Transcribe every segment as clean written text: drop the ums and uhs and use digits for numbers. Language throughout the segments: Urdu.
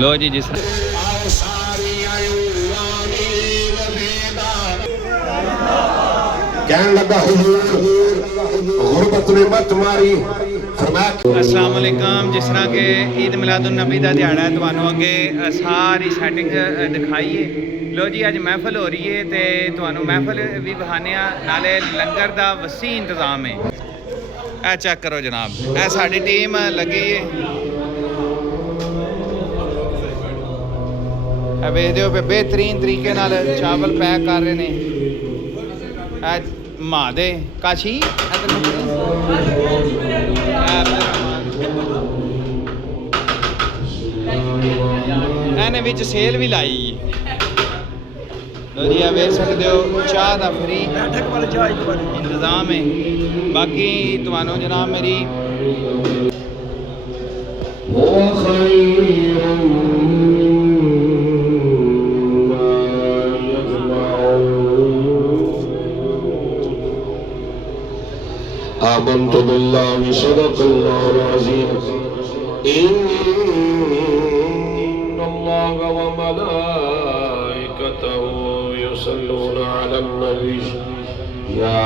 لو جی جس کہنے لگا حضور غربت نے مت ماری. السلام علیکم. جس طرح کہ عید میلاد النبی کا دیہڑا ہے تمہوں اگے ساری سیٹنگ دکھائیے. لو جی اج محفل ہو رہی ہے تو تمہوں محفل بھی بخانے نالے لنگر دا وسیع انتظام ہے. اے چیک کرو جناب, اے ساری ٹیم لگی ہے. ویکھدے ہو پہ بہترین طریقے نال چاول پیک کر رہے ہیں. ماں دے کاشی اینے وچ سیل بھی لائی. لو جی ویکھ سکتے ہو چاہ دا فری انتظام ہے. باقی تمہوں جناب میری آمنت بالله صدق الله العظيم إن الله وملائكته يصلون على النبي يا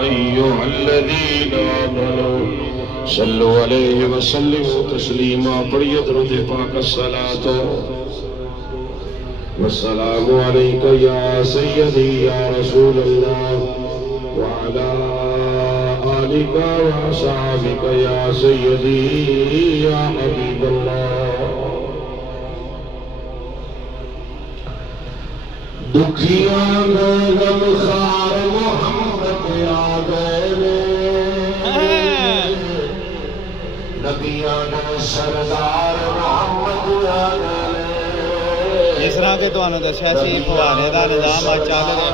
أيها الذين آمنوا صلوا عليه وسلموا تسليما. پڑھیے درود پاک الصلاة والسلام عليك يا سيدي يا رسول الله وعلى آلك وأصحابك يا سيدي يا حبيب الله. دکھیاں غمخوار محمد آ گئے, نبیاں سردار محمد آ گئے. جس طرح کہ تمہیں دسیا سی فوارے کا نظام آج چل رہا.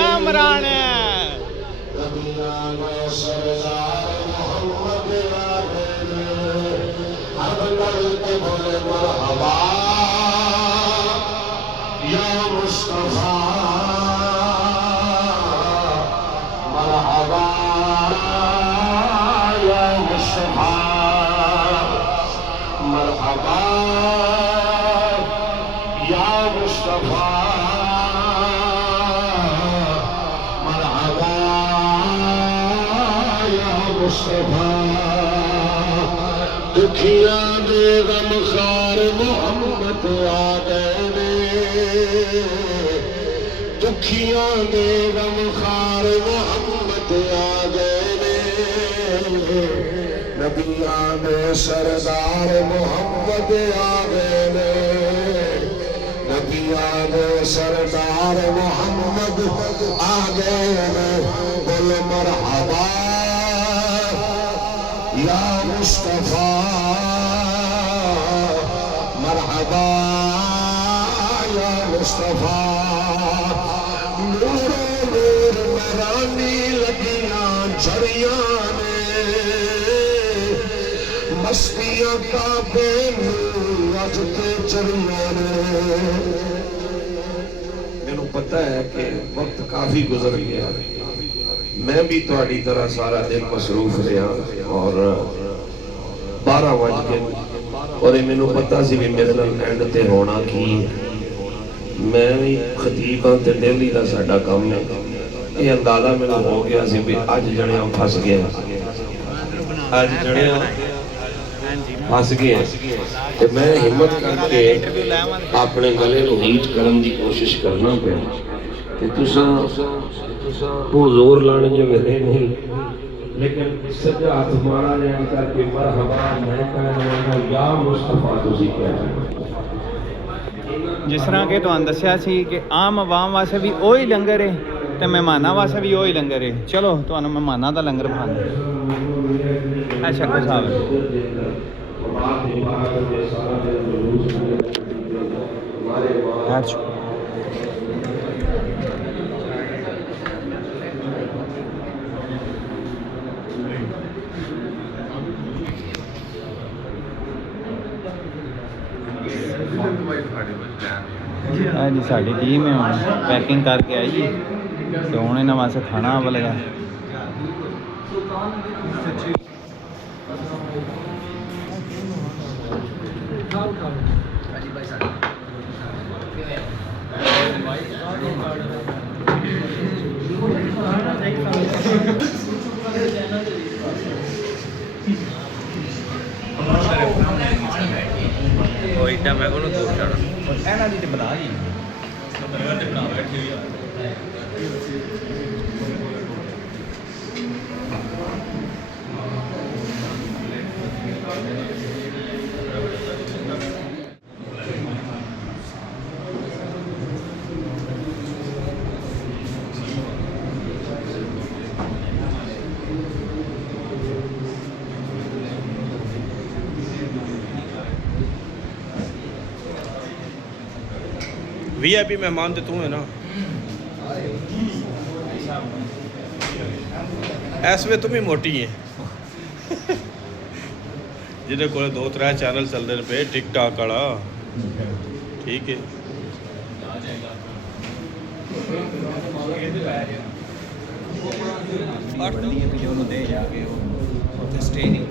عمران مرحبا یا مصطفیٰ مرحبا یا مصطفیٰ مرحبا یا مصطفیٰ مرحبا یا مصطفیٰ. دکھیاں دے غمخوار محمد آ گئے, دکھیاں دے غمخوار محمد آ گئے. نبیاں دے سردار محمد آ گئے, نبیاں دے سردار محمد آ گئے. بول مرحبا یا مصطفیٰ مرحبا یا مصطفیٰ. نور نور مرانی لگیاں جھڑیاں نے, مستیاں کعبے اج تے چڑیاں نے. مینوں پتہ ہے کہ وقت کافی گزر گیا, میں بھی تہاڈی طرح سارا دن مصروف رہا اور 12 بج کے اور مینوں پتہ سی بھی میرے نال اینڈ تے ہونا کی. میں بھی خطیب ہاں تے ڈیلی دا ساڈا کام ہے. یہ اندازہ مینوں ہو گیا سی بھی اج جڑیاں پھس گئے, اج جڑیاں پھس گئے. تے میں ہمت کر کے اپنے گلے نوں ہیٹ کرن دی کوشش کرنا پیا. تے تساں ہوں زور لانے جو میرے نہیں, لیکن سجا ہاتھ مارا جائے کر کے مرحبا میں کہنا یا مصطفیٰ تسی کہنا. جس طرح کہ تمہیں دسیا سی کہ عام عوام واسطے بھی وہی لنگر ہے تے مہماناں واسطے بھی وہی لنگر ہے. چلو تمہیں مہماناں دا لنگر کھانا ہے شکر صاحب. جی ساری ٹیم ہے پیکنگ کر کے آئی. ਤੇ ਹੁਣ ਇਹਨਾਂ ਵਾਸਤੇ ਖਾਣਾ ਬਲਗਾ ਉਹ ਇਦਾਂ ਮੈਂ ਕੋਲ ਦੂਰ ਜਾਣਾ ਇਹਨਾਂ ਦੀ ਤੇ ਬਣਾ ਲਈ ਬਰਗਰ ਤੇ ਬਣਾ ਬੈਠੀ ਹੋਈ ਆ VIP ਮਹਿਮਾਨ ਤੇ ਤੂੰ ਹੈ ਨਾ ਇਸ ਵੇ ਤੂੰ ਵੀ ਮੋਟੀ ਹੈ ਜਿਹਦੇ ਕੋਲ 2-3 ਚੈਨਲ ਚੱਲਦੇ ਨੇ ਪਏ ਟਿਕਟਾਕ ਵਾਲਾ ਠੀਕ ਹੈ ਉਹਨੂੰ ਦੇ ਜਾ ਕੇ ਉੱਥੇ ਸਟੇ ਨਹੀਂ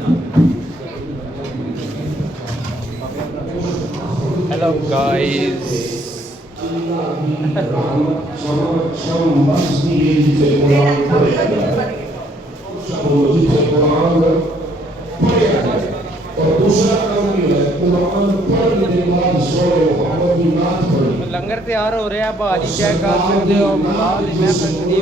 ਹੈਲੋ ਗਾਇਜ਼ ਲੰਗਰ ਤਿਆਰ ਹੋ ਰਿਹਾ ਭਾਜੀ ਚੈੱਕ ਕਰ ਸਕਦੇ ਹੋ ਬਾਅਦ ਮੈਂ ਪ੍ਰਸਦੀ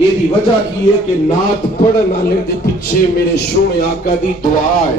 ਇਹਦੀ ਵਜ੍ਹਾ ਕੀ ਹੈ ਕਿ ਨਾਤ ਪੜਨ ਵਾਲੇ ਦੇ ਪਿੱਛੇ ਮੇਰੇ ਸੋਹਣੇ ਆਕਾ ਦੀ ਦੁਆ ਹੈ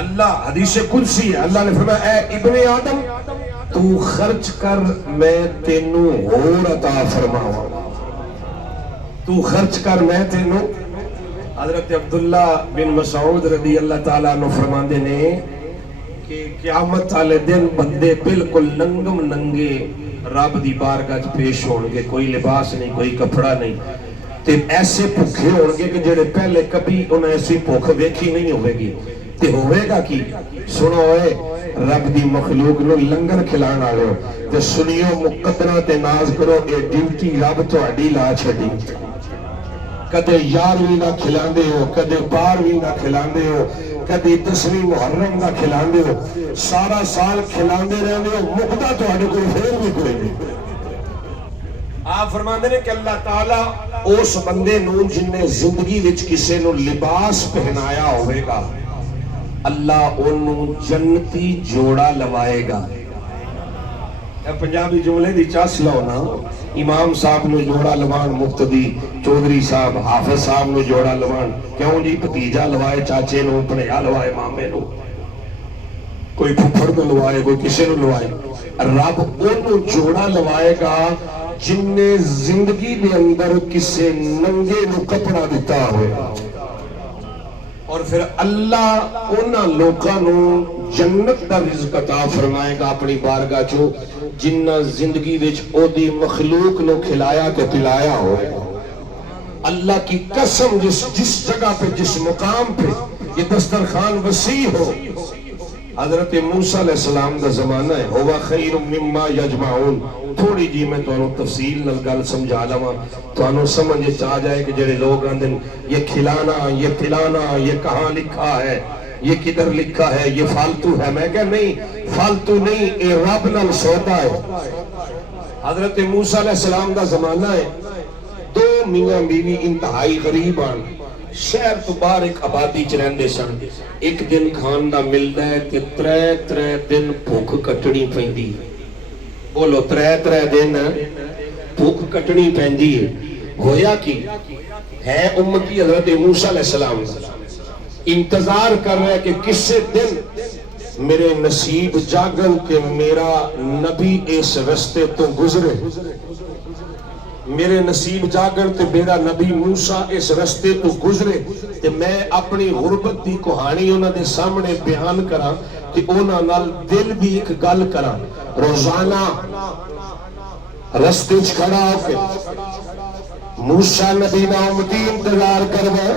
اللہ حدیث قدسی ہے، اللہ نے فرمایا اے ابن آدم تو خرچ کر میں تینوں اور عطا فرماواں، تو خرچ کر میں تینوں. حضرت عبداللہ بن مسعود رضی اللہ تعالیٰ عنہ فرماندے نے کہ قیامت والے دن بندے بالکل ننگم ننگے رب دی بارگاہ وچ پیش ہون گے، کوئی لباس نہیں، کوئی کپڑا نہیں، تے ایسے بھوکے ہون گے کہ جڑے پہلے کبھی انہیں ایسی بھوک ویکھی نہیں ہوئے گی. تے ہوئے گا کی؟ سنو اے رب دی مخلوق نو لنگر کھلان والے تے سنیو مقدرہ تے ناز کرو، اے ڈیوٹی رب تہاڈی لا چھڈی. کدے 11ویں نہ کھلاندے ہو، کدے 12ویں نہ کھلاندے ہو، کدے 10ویں محرم نہ کھلاندے ہو، سارا سال کھلاندے رہندے ہو، مقدہ تہاڈے کول پھر بھی کوئی نہیں. آپ فرماندے نے کہ اللہ تعالیٰ اس بندے نو جن نے زندگی وچ کسے نو لباس پہنایا ہوئے گا، اللہ انہوں جنتی جوڑا لوائے گا. پنجابی جملے دی چاس لو نا، امام صاحب نو جوڑا لوان، مقتدی چودھری صاحب حافظ صاحب نو جوڑا لوان، کیوں جی بھتیجا لوائے چاچے نو، پنیا لوائے مامے نو، کوئی پھپھڑ نو لوائے، کوئی کسے نو لوائے. رب انہوں جوڑا لوائے گا جن نے زندگی دے اندر کسے ننگے نو کپڑا دیتا ہوئے. اور پھر اللہ انہاں لوکاں نو جنت دا رزق عطا فرمائے گا اپنی بارگاہ چو جنہ زندگی وچ او دی مخلوق نو کھلایا تے پلایا ہوئے. اللہ کی قسم جس جگہ پہ جس مقام پہ یہ دسترخوان وسیع ہو. حضرت موسیٰ علیہ السلام دا زمانہ ہے، ہوا خیر مما یجمعون. تھوڑی جی میں تو تفصیل نل گل سمجھا لواں، تو سمجھ چاہ جائے کہ جڑے لوگ آندے یہ کھلانا، یہ پلانا، یہ کہاں لکھا ہے، یہ کدھر لکھا ہے، یہ فالتو ہے. میں کہا نہیں، فالتو نہیں، اے رب نال سودا ہے. حضرت موسیٰ علیہ السلام دا زمانہ ہے، دو میاں بیوی انتہائی غریب آن، شہر تو باہر ایک آبادی چ رہندے سن. ایک دن کھان دا ملدا ہے تے ترے دن بھوک کٹنی پیندی. بولو ترے دن بھوک کٹنی پیندی ہے. ہویا کی ہے امتی حضرت موسیٰ علیہ السلام انتظار کر رہے کہ کسے دن میرے نصیب جاگن کہ میرا نبی اس رستے تو گزرے، میرے نصیب جاگر تے میرا نبی موسیٰ اس رستے تو گزرے تے میں اپنی غربت دی کہانی انہاں دے سامنے بیان کراں تے انہاں نال دل بھی ایک گل کراں. روزانہ رستے وچ کھڑا ہو کے موسیٰ نبی دا امتی انتظار کرے،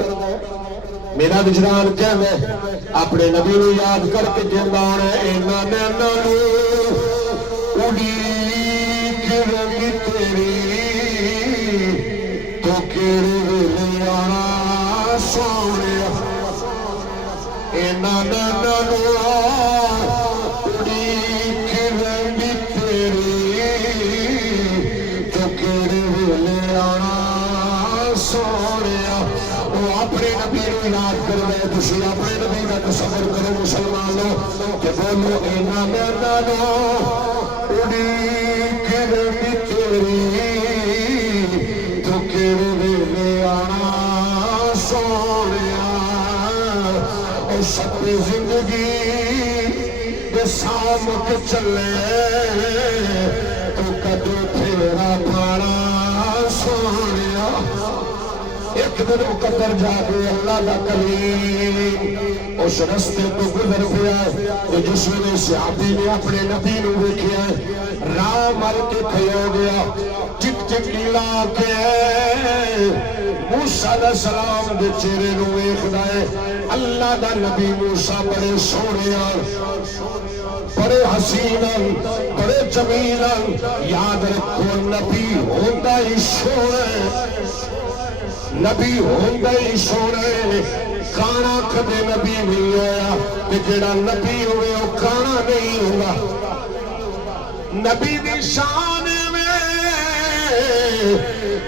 میرا وجدان کہے اپنے نبی نو یاد کر کے جندان ہے اینا نینا نو اڑیک رنگ تیری تو کیڑے ویلے آنا سونے. اینا نینا نو اڑیک رنگ تیری تو کیڑے ویلے آنا سونے. وہ اپنے نبی نو یاد کر رہے، تسی اپنے نبی کا تصور کرو مسلمانوں کہ بولو اینا نینا نو اڑیک رنگ تیری تو کیڑے ویلے آنا سونیا. اور سب زندگی دے سامک چلے تو کدو پھیرا پانا سونیا. ایک دن مقدر جا کے اللہ کا کلیم اس رستے تو گزر گیا کہ جس میں صحابی نے اپنے نبی نو دیکھا راہ مر کے کھلو گیا، ٹک ٹک لا کے موسیٰ علیہ السلام دے چہرے نو ویکھدا ہے. اللہ دا نبی موسیٰ بڑے سونے بڑے حسین بڑے جمیل. یاد رکھو نبی ہوندا ہی سونا، نبی ہوندا ہی سونے. کانا کدے نبی نہیں ہویا کہ جڑا نبی ہوئے وہ کانا نہیں ہوگا. نبی دی شان میں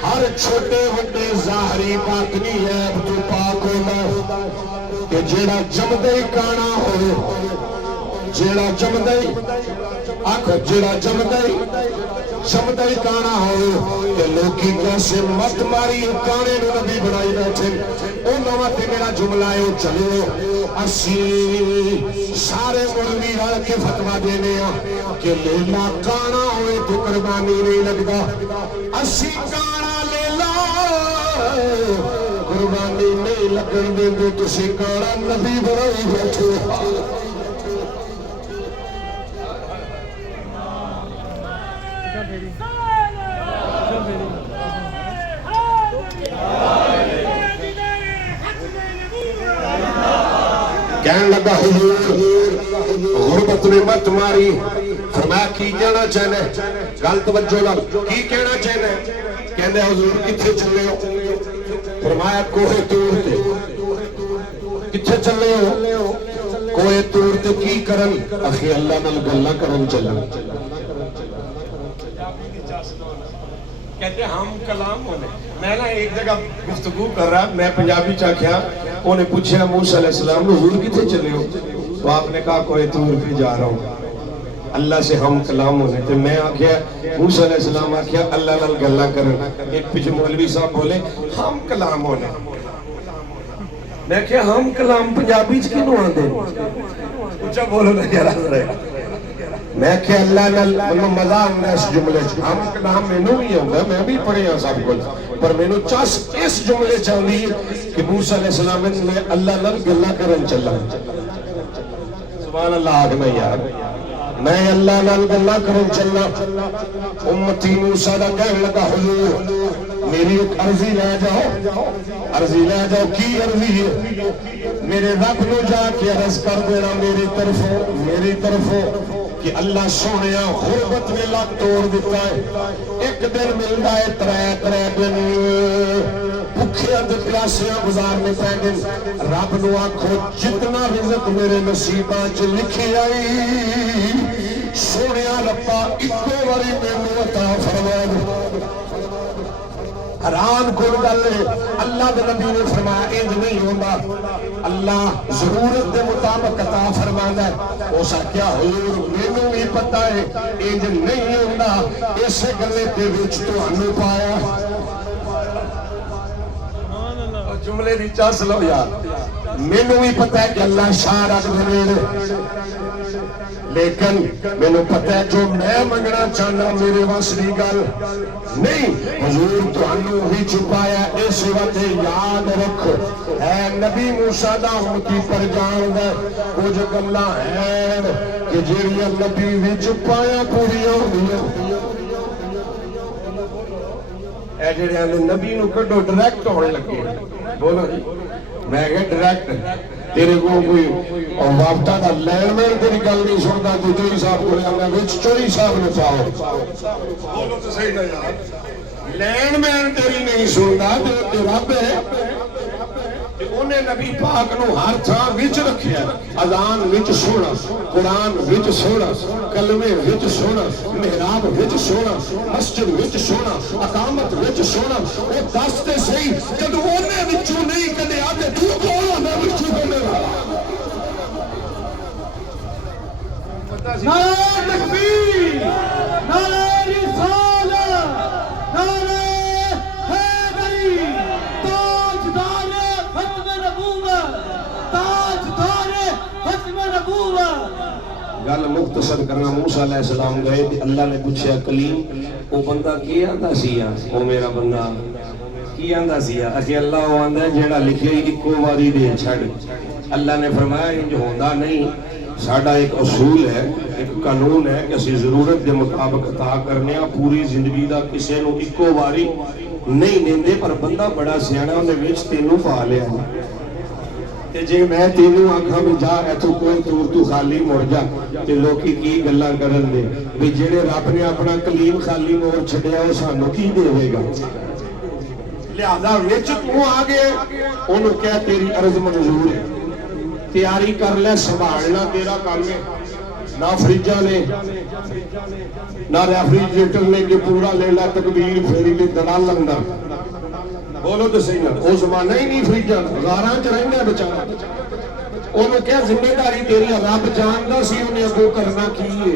ہر چھوٹے وڈے ظاہری باطنی عیب تو پاک ہونا کہ جڑا جمدے ہی کانا ہوئے جیڑا جمدائی آکھو جیڑا جمدائی شمدائی کانا ہو کہ لوکی کیسے مت ماری کانے نو نبی بنائی بیٹھے او نواتے میرا جملہ ہے چلو اسی سارے مولوی رل کے فتوہ دینے کہ لیلا کانا ہوئے تو قربانی نہیں لگتا اسی کانا لیلا قربانی نہیں لگن دے دے تسی کانا نبی بنائی بیٹھے کہنے لگا حضور غربت نے مت ماری فرمایا کی کہنا چاہنے گل توجہ لگ کی کہنا چاہنے کہنے حضور کتھے چلے ہو فرمایا کوہ تور تے کتھے چلے ہو کوہ تور تے کی کرن اخی اللہ نال گلاں کرن چلن کہتے ہیں ہم کلام ہونے میں نا ایک جگہ گفتگو کر رہا میں پنجابی چاکیا انہیں پوچھا موسیٰ علیہ السلام حضور کتے چلے ہو تو آپ نے کہا کوئی تور پہ جا رہا ہوں اللہ سے ہم کلام ہونے تھے میں آکھیا موسیٰ علیہ السلام آکھیا اللہ نال گلہ کرنا ایک پیچھے مولوی صاحب بولے ہم کلام ہونے میں کہا ہم کلام پنجابی چکی نو آن دے اچھا بولو نا یار رہے میں کہ اللہ نے مزہ آمدہ اس جملے ہم کلام میں نو بھی ہوگا میں بھی پڑھے ہیں سب کل پر میں نو چاس اس جملے چاہتی ہے کہ موسیٰ علیہ السلام نے اللہ نے گلہ کرن چلا سبحان اللہ آگنا یار میں اللہ نے گلہ کرن چلا امتی موسیٰ دا کہنے لگا حضور میری ایک عرضی لے جاؤ کی عرضی ہے میرے رب نو جا کے عرض کر دینا میری طرفوں کہ اللہ سونیا غربت نے لگ توڑ دیتا ہے ایک دن ملتا ہے ترے دن بھوکے اندھ پیاسیاں گزارنے پہ دن رب نو آنکھو جتنا رزق میرے نصیباں چ لکھی آئی سونیا ربا اکو باری مینوں عطا فرما دے حیران کن گل اللہ دے نبی نے فرمایا انج نہیں ہوندا اللہ ضرورت دے مطابق عطا فرماندا ہے او سا کیا حضور مینوں بھی پتہ ہے انج نہیں ہوندا اسے گلے دے وچ تانوں پایا جملے دی چاس لو یار مینوں بھی پتہ ہے کہ اللہ شاہ رکھ دے لیکن میں نے پتہ ہے جو میں منگنا چاہنا میرے واسری گل نہیں حضور تو انہوں ہی چھپایا اس وقت یاد رکھ اے نبی موسیٰ دا امتی پر جان دے کچھ گلہ ہیں کہ جیڑیاں نبی بھی چھپایا پوری ہوگی اے جیڑیاں نبی نو کڈو ڈائریکٹ ہونے لگے بولو جی میں کہا ڈائریکٹ تیرے کو کوئی وابطہ دا لین میں تیری گل نہیں سنتا تو چوری صاحب کو لیا میں وچ چوری صاحب نے پاؤ بولو تو صحیح نہ یار لین میں تیری نہیں سنتا تو رب ہے انہیں نبی پاک نو ہر تھان وچ رکھیا اذان وچ سونا قرآن وچ سونا کلمے وچ سونا محراب وچ سونا مسجد وچ سونا اقامت وچ سونا وہ دستے صحیح جب انہیں وچوں نہیں کدے آتے تو کون ہونا وچوں کرنے والا نعرہ تکبیر نعرہ رسالت نعرہ حیدری تاجدار ختم نبوت تاجدار ختم نبوت گل مختصر کرنا موسیٰ علیہ السلام گئے اللہ نے پوچھا کلیم وہ بندہ کی آندا سیا وہ میرا بندہ کی آندا سیا اسی اللہ وہ آندا جیڑا لکھے اکو واری دے چھڑ اللہ نے فرمایا انج ہوندا نہیں ساڈا ایک اصول ہے ایک قانون ہے کہ اسی ضرورت دے مطابق عطا کرنے پوری زندگی دا کسے نو اکو واری نہیں دیندے پر بندہ بڑا سیانا انہیں وچ تینوں پا لیا تے جے میں تینوں آنکھاں میں جا رہا تو کوئی دور تو خالی مڑ جا تے لوکی کی گلاں کرن دے بھی جڑے رب نے اپنا کلیم خالی موڑ چھڈیا او سانوں کی دے گا لہذا وچ تو آ گئے انہوں کہہ تیری عرض منظور ہے تیاری کر لے سنبھالنا تیرا کام ہے نہ فریجہ نے نہ ریفریجریٹر نے کہ پورا لیلا تکبیر پھیری لے دلال لگنا بولو تو صحیح نہ وہ زمانہ ہی نہیں فریجہ غاراں چ رہنا بچانا ਉਹਨੂੰ ਕਿਹਾ ਜ਼ਿੰਮੇਵਾਰੀ ਤੇਰੀ ਰੱਬ ਜਾਣਦਾ ਸੀ ਉਹਨੇ ਅੱਗੋਂ ਕਰਨਾ ਕੀ ਹੈ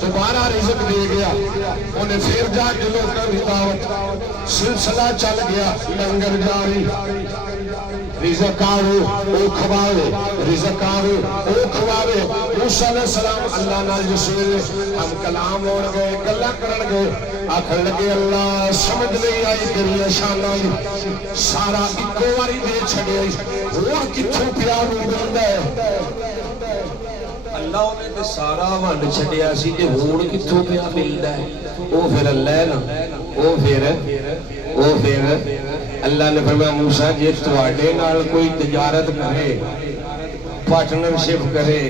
دوبارہ رزق دے گیا انہیں پھر جا کے لوگوں کی دعوت سلسلہ چل گیا لنگر جاری رزق آوے او کھواوے رزق آوے او کھواوے موسیٰ علیہ السلام اللہ نال جس ویلے ہم کلام ہون گئے گلا کرن گئے آخر لگے اللہ سمجھ نہیں آئی کریے شانہ سارا ایکو واری دے چھڑے اور کتھوں پیار ملتا ہے اللہ نے تے سارا ونڈ چھڈیا سی تے ہون کتھوں پیا ملدا ہے او پھر اللہ نا او پھر اللہ نے فرمایا موسیٰ جے تواڈے نال کوئی تجارت کرے پارٹنرشپ کرے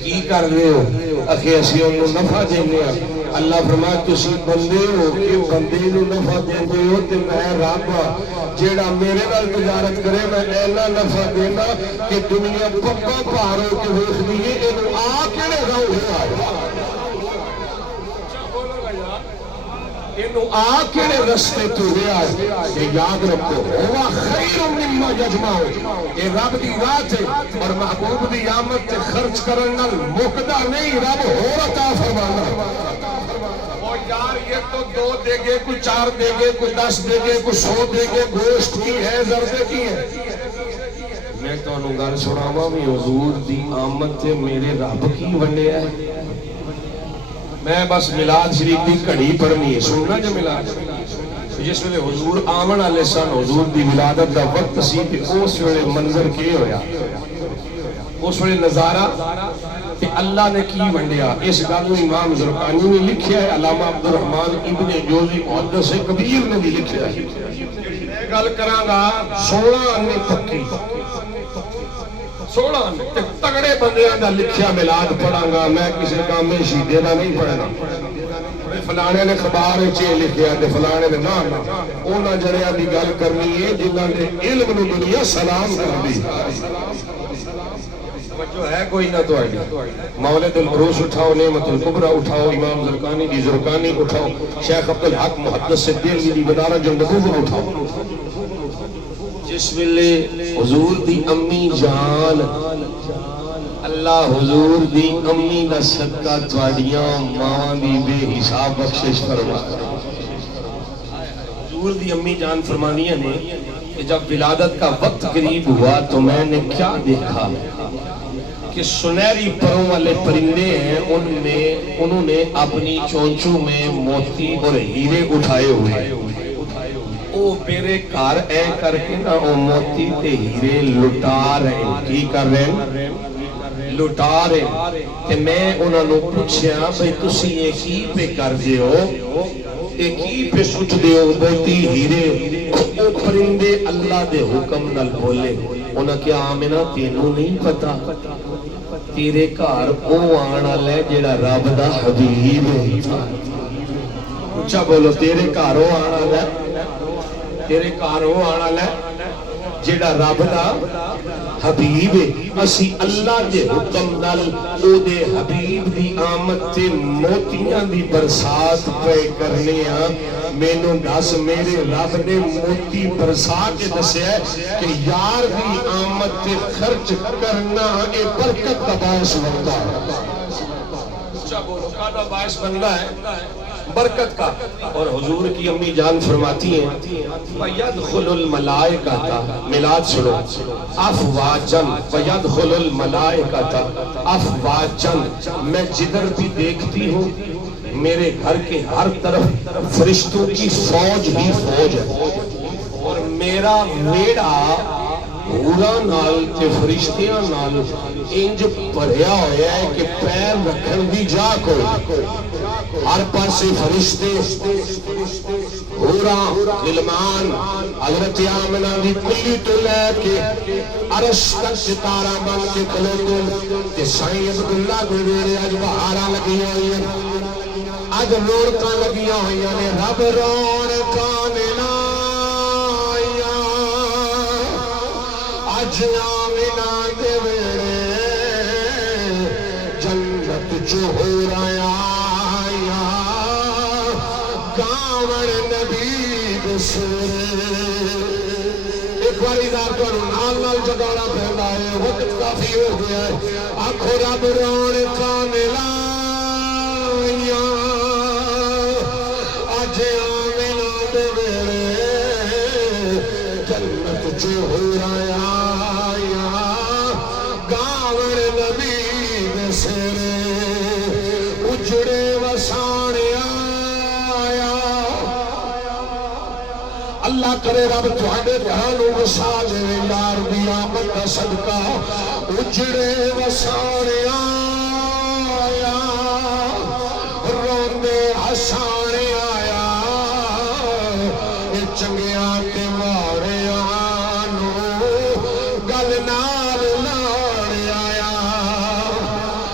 کی کر دے ہو اکھے اسی انہوں نفع دینے ہیں اللہ فرمایا تسی بندے ہو کہ بندے نو نفع دیندے ہو تے میں رب جیڑا میرے نال تجارت کرے میں اینا نفع دینا کہ دنیا پپا پارو کے ویکھ دیے اینو آ کیڑے راہ ہے اینو آ کیڑے رستے تو رہا ہے یاد رکھو ہوا خیر مما یجمعون اے رب دی ذات ہے اور محبوب دی آمد تے خرچ کرن نال مکدا نہیں رب ہور عطا فرمانا او یار یہ تو 2 دے گے کوئی 4 دے گے کوئی 10 دے گے کوئی 100 دے گے گوشت کی ہے زردے کی ہے میں تو انہوں گل سناواں بھی حضور دی آمد تے میرے رب کی ونڈیا ہے میں بس میلاد شریف دی گھڑی پڑھنی ہے سننا جو میلاد جس ویلے حضور آمن والے سن حضور دی ولادت دا وقت سی تے اس ویلے منظر کی ہویا اس ویلے نظارہ تے اللہ نے کی ونڈیا اس گل امام زرقانی نے لکھیا ہے علامہ عبد الرحمن ابن جوزی محدث کبیر نے بھی لکھیا ہے میں گل کراں گا 16 نے پکی 16 تگڑے بندیاں دا لکھیا میلاد پڑھاں گا میں کسی کام میں شیدے دا نہیں پڑھنا فلانے نے خبار چے لکھیا تے فلانے نے نہ اونا جڑیاں دی گل کرنی ہے جنہاں نے علم نو دنیا سلام کر دی جو ہے کوئی نہ تو آئی مولد العروس اٹھاؤ نعمت الکبرى اٹھاؤ امام زرقانی دی زرقانی اٹھاؤ شیخ عبدالحق محدث صدیق دی بدارہ جندبوبر اٹھاؤ جس ویلے حضور دی امی جان اللہ حضور دی امی دا صدقہ تواڈیاں ماں دی بے حساب بخشش فرما حضور دی امی جان فرمانیاں نے کہ جب ولادت کا وقت قریب ہوا تو میں نے کیا دیکھا کہ سنہری پروں والے پرندے ہیں انہوں نے اپنی چونچوں میں موتی اور ہیرے اٹھائے ہوئے او میرے گھر اے کر کے نا او موتی تے ہیرے لٹا رہے کی کر رہے لٹا رہے تے میں انہوں نے پوچھیا بھئی تسی یہ کی پہ کر دے ہو یہ کی پہ سوچ دے ہو موتی ہیرے او پرندے اللہ دے حکم نال بولے انہاں کیا آمنہ تینوں نہیں پتا تیرے گھر او آنا لے جیڑا رب دا حبیب ہے اچھا بولو تیرے گھر او آنا لے تیرے گھر او آنا لے جیڑا رب دا حبیب ہے اسی اللہ دے حکم نال او دے حبیب دی آمد تے موتیاں دی برسات پہ کرنے ہاں مینوں دس میرے رب نے موتی برسا کے دسے ہے کہ یار دی آمد تے خرچ کرنا اے برکت کا باعث بنتا ہے اچھا بولو کانا باعث بنتا ہے برکت کا اور حضور کی امی جان فرماتی ہیں وَيَدْخُلُ الْمَلَائِكَةَ ملاد سنو افواجن وَيَدْخُلُ الْمَلَائِكَةَ افواجن میں جدھر بھی دیکھتی ہوں میرے گھر کے ہر طرف فرشتوں کی فوج ہی فوج ہے اور میرا ویڑا حورا نال تے فرشتیاں نال انج بھریا ہویا ہے کہ پیر رکھن دی جا کوئی ہر پاسے فرشتے حورا غلمان حضرت آمنہ دی کلی تو لے کے عرش تک ستارہ بن کے کھلوتے تے سائیں عبداللہ دے ویڑے اج بہارا لگی ہوئی ہیں اج رونقاں لگیاں ہوئی ہیں رب رونقاں نے لایا اج آمنہ دے ویڑے جنت جو ہو رہا گاون نبی دسورے ایک باری دار تو نال نال جگانا پہندا ہے وقت کافی ہو گیا ہے آنکھوں رب رونقاں نے لایا اجڑے وسانے آیا اللہ کرے رب تھوڑے گھروں وسا دے یار دی آمد دا صدقہ اجڑے وسانے آیا روندے ہسانے آیا اے چنگیاں تے ماڑیاں نو گل نال لاڑ آیا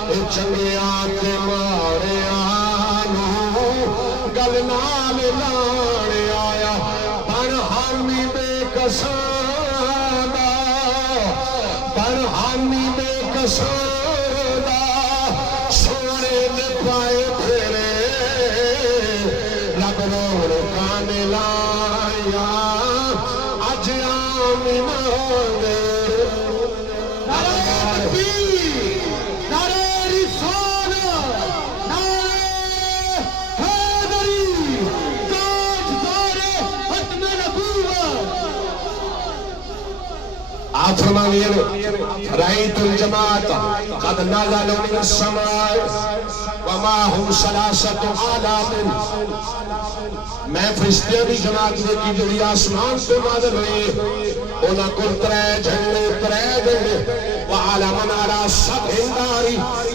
اے چنگیاں تے ماڑیاں نو گل نال لاڑ آیا بن حامی بے کساں دا بن حامی بے کساں دا سونے دے پائے پھیرے رب روڑ کانے لایا اج آمینہ دے نعرہ تکبیر، نعرہ رسالت، نعرہ حیدری، تاجدار ختم نبوت۔ آپ فرمانیے رأیت الجماعت قد نزلوا من السماء وما هم ثلاثة آلاف میں فرشتیاں دی جماعت دیکھی جڑی آسمان سے نازل ہوئی انہاں کو ترے جھنڈے وعلى من على سطح النار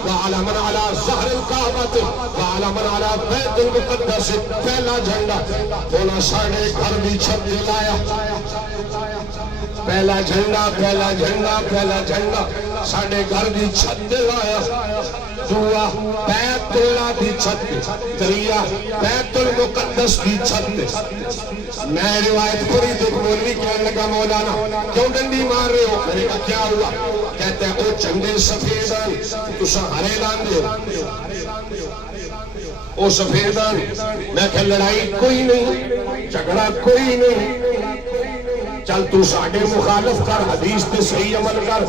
وعلى من على ظهر الكعبة وعلى من على بیت المقدس پہلا جھنڈا انہاں ساڑھے گھر بھی چھت دلایا پہلا جھنڈا پہلا جھنڈا پہلا جھنڈا ساڑھے گھر دی چھت دلایا دعا بیت اللہ دی چھت تریا بیت المقدس دی چھت میں روایت پوری تو مولوی کہنے لگا مولانا کیوں ڈنڈی مار رہے ہو میں نے کہا کیا ہوا کہتے ہیں او چنگے سفیدان تسا ہرے لان دے او سفیدان میں کہ لڑائی کوئی نہیں جھگڑا کوئی نہیں چل تو ساڑھے مخالف کر حدیث تے صحیح عمل کر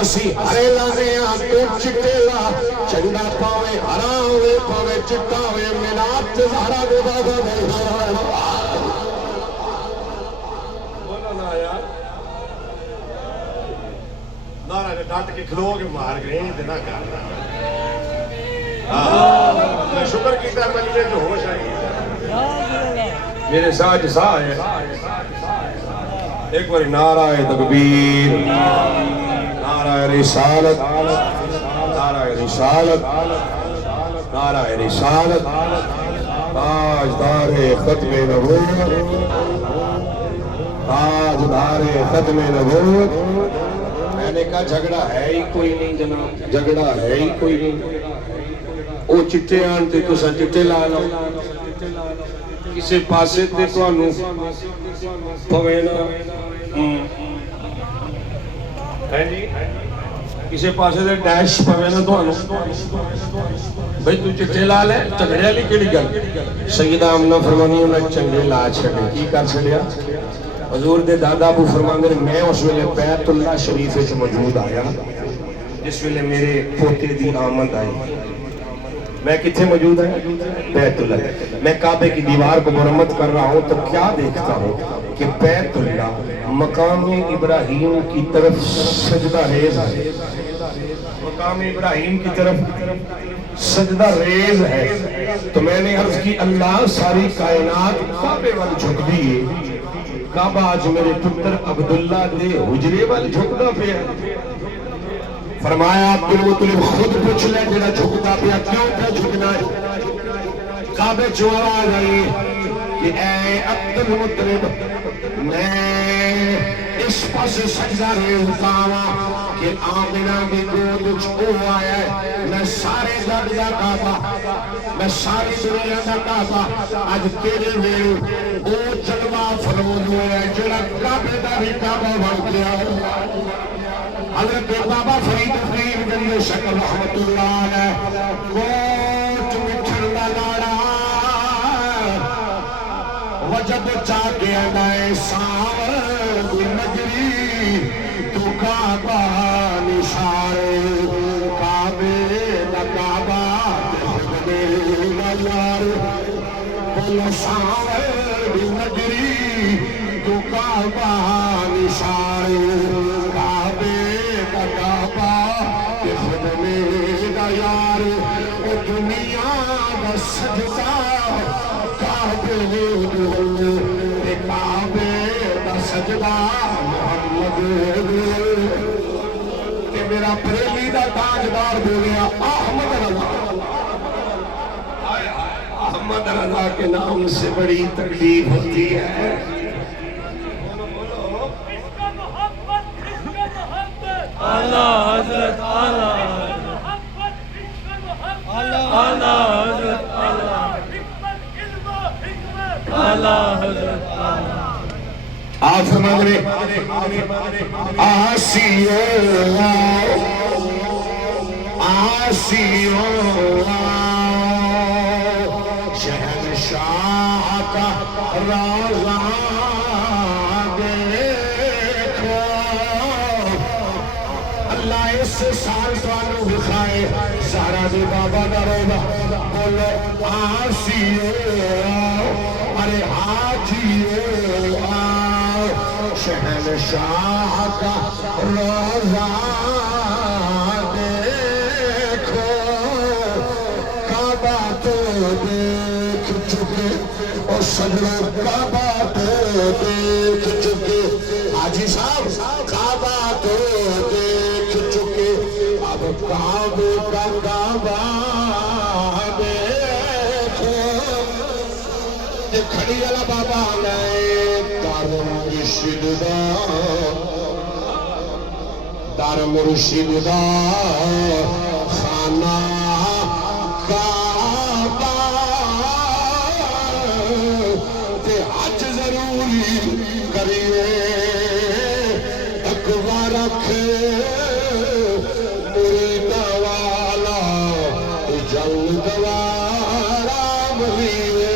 اسی ہرے لانے ہاں تو چٹے لا چنڈا پاوے ہرا ہوئے پاوے چٹا ہوئے ملاد تے زہرا دے بابا دے بولو نا یار نارا نے ڈانٹ کے کھلو کے مار گئے تے نہ کر میں شکر کیتا میں مجھے جو ہوش آئی میرے ساتھ سا ہے ایک بار نعرہ تکبیر نعرہ رسالت نعرہ رسالت نعرہ رسالت تاجدار ختم نبوت تاجدار ختم نبوت میں نے کہا جھگڑا ہے ہی کوئی نہیں جناب جھگڑا ہے ہی کوئی نہیں او چٹے آنتے تو سا چٹے لا لو کسے پاسے تے تو آنو پوینا کسے پاسے دے ڈیش پوینا تو آنو بھئی تو چٹے لا لے چگڑے علی کیڑی گل سیدہ آمنہ فرمانی انہیں چنگے لا چھڑے کی کر چھڑیا حضور دے دادا ابو فرمان دے میں اس ویلے بیت اللہ شریف سے موجود آیا جس ویلے میرے پوتے دی آمد آئی میں کتھے موجود ہے بیت اللہ میں کعبے کی دیوار کو مرمت کر رہا ہوں تو کیا دیکھتا ہوں کہ بیت اللہ مقام ابراہیم کی طرف سجدہ ریز ہے مقام ابراہیم کی طرف سجدہ ریز ہے تو میں نے عرض کی اللہ ساری کائنات کعبے وال جھک دیئے کعبہ آج میرے پتر عبداللہ دے حجرے وال جھکتا پہ ہے فرمایا عبدالمطلب خود پوچھ لے جنہا جھکتا پیا کیوں پہ جھکنا ہے کعبے جو آواز آئی کہ اے عبدالمطلب میں اس پاس سجدہ ریزتا ہوا کہ آمینہ کی گود چھو آیا ہے میں سارے درد دا کعبہ میں ساری دنیا دا کعبہ آج تیرے ویلو او جلوہ فروز ہوئے ہے جنہا کعبے دا بھی کعبہ بڑھ گیا حضرت بابا فرید فرید گریہ شکر رحمت اللہ علیہ کوٹ مٹھن دا لاڑا وجب چاکے اندائے ساور مجری تو کعبہ نشارے کعبے دا کعبہ دے نظر بولو ساور مجری تو کعبہ نشارے کعبے کا کعبہ کہ خود میرا یار دنیا دا سجدہ کعبے دے تے کعبے دا سجدہ محمد تے میرا بریلی دا تاجدار بولیا احمد رضا احمد رضا کے نام سے بڑی تکلیف ہوتی ہے اللہ حضرت آپ سمجھ رہے آسیو آسیو شہنشاہ کا روضہ دیکھو اللہ اس سال سوالوں دکھائے سارا دی بابا دا روضہ بولو آسیو ارے حاجیو شہنشاہ کا روضہ دیکھو کعبہ تو دیکھ چکے اور سجدوں کعبہ تو دیکھ چکے حاجی صاحب کعبہ تو دیکھ چکے اب کعبے کا کعبہ دیکھو یہ کھڑی والا بابا لائے مرشد در مرشد دا خانہ کعبہ تے حج ضروری کریے تقوی رکھے مریدہ والا جنگ دوارا ملیے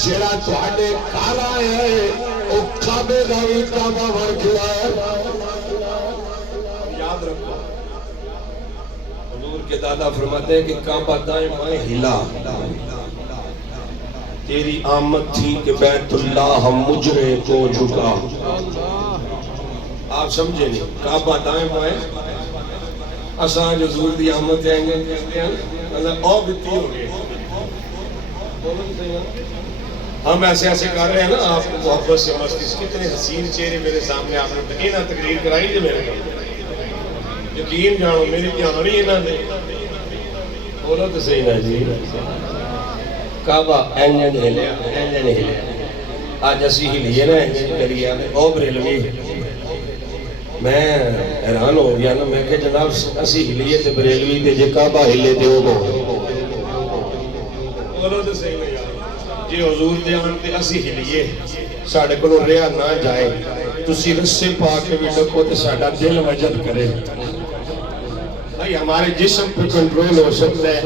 جڑا تواڈے کالا ہے او کعبے دا وی کعبہ بن گیا ہے یاد رکھو حضور کے دادا فرماتے ہیں کہ کعبہ دائیں بائیں ہلا تیری آمد تھی کہ بیت اللہ مجرے کو جھکا آپ سمجھے نہیں کعبہ دائیں بائیں اساں جو حضور دی آمد جائیں گے کہتے ہیں او بتی ہو گئے ہم ایسے کر رہے ہیں نا آپ کو محبت سے مسجد کتنے حسین چہرے میرے سامنے آپ نے تکینہ تقریر کرائی جو میرے کو یقین جانو میری کہانی ہے نا دے بولو تو صحیح نا جی کعبہ اینجن ہلیا آج اسی ہلیے نا اینجن کریا او بریلوی میں حیران ہو گیا نا میں کہ جناب اسی ہلیے تے بریلوی تے جے کعبہ ہلے تے وہ بولو تو صحیح نا جی حضور دے آن تے اسی ہلیے ساڑھے کو ریا نہ جائے تسی رسے پا کے بھی ڈکو تے ساڑھا دل وجد کرے بھائی ہمارے جسم پہ کنٹرول ہو سکتا ہے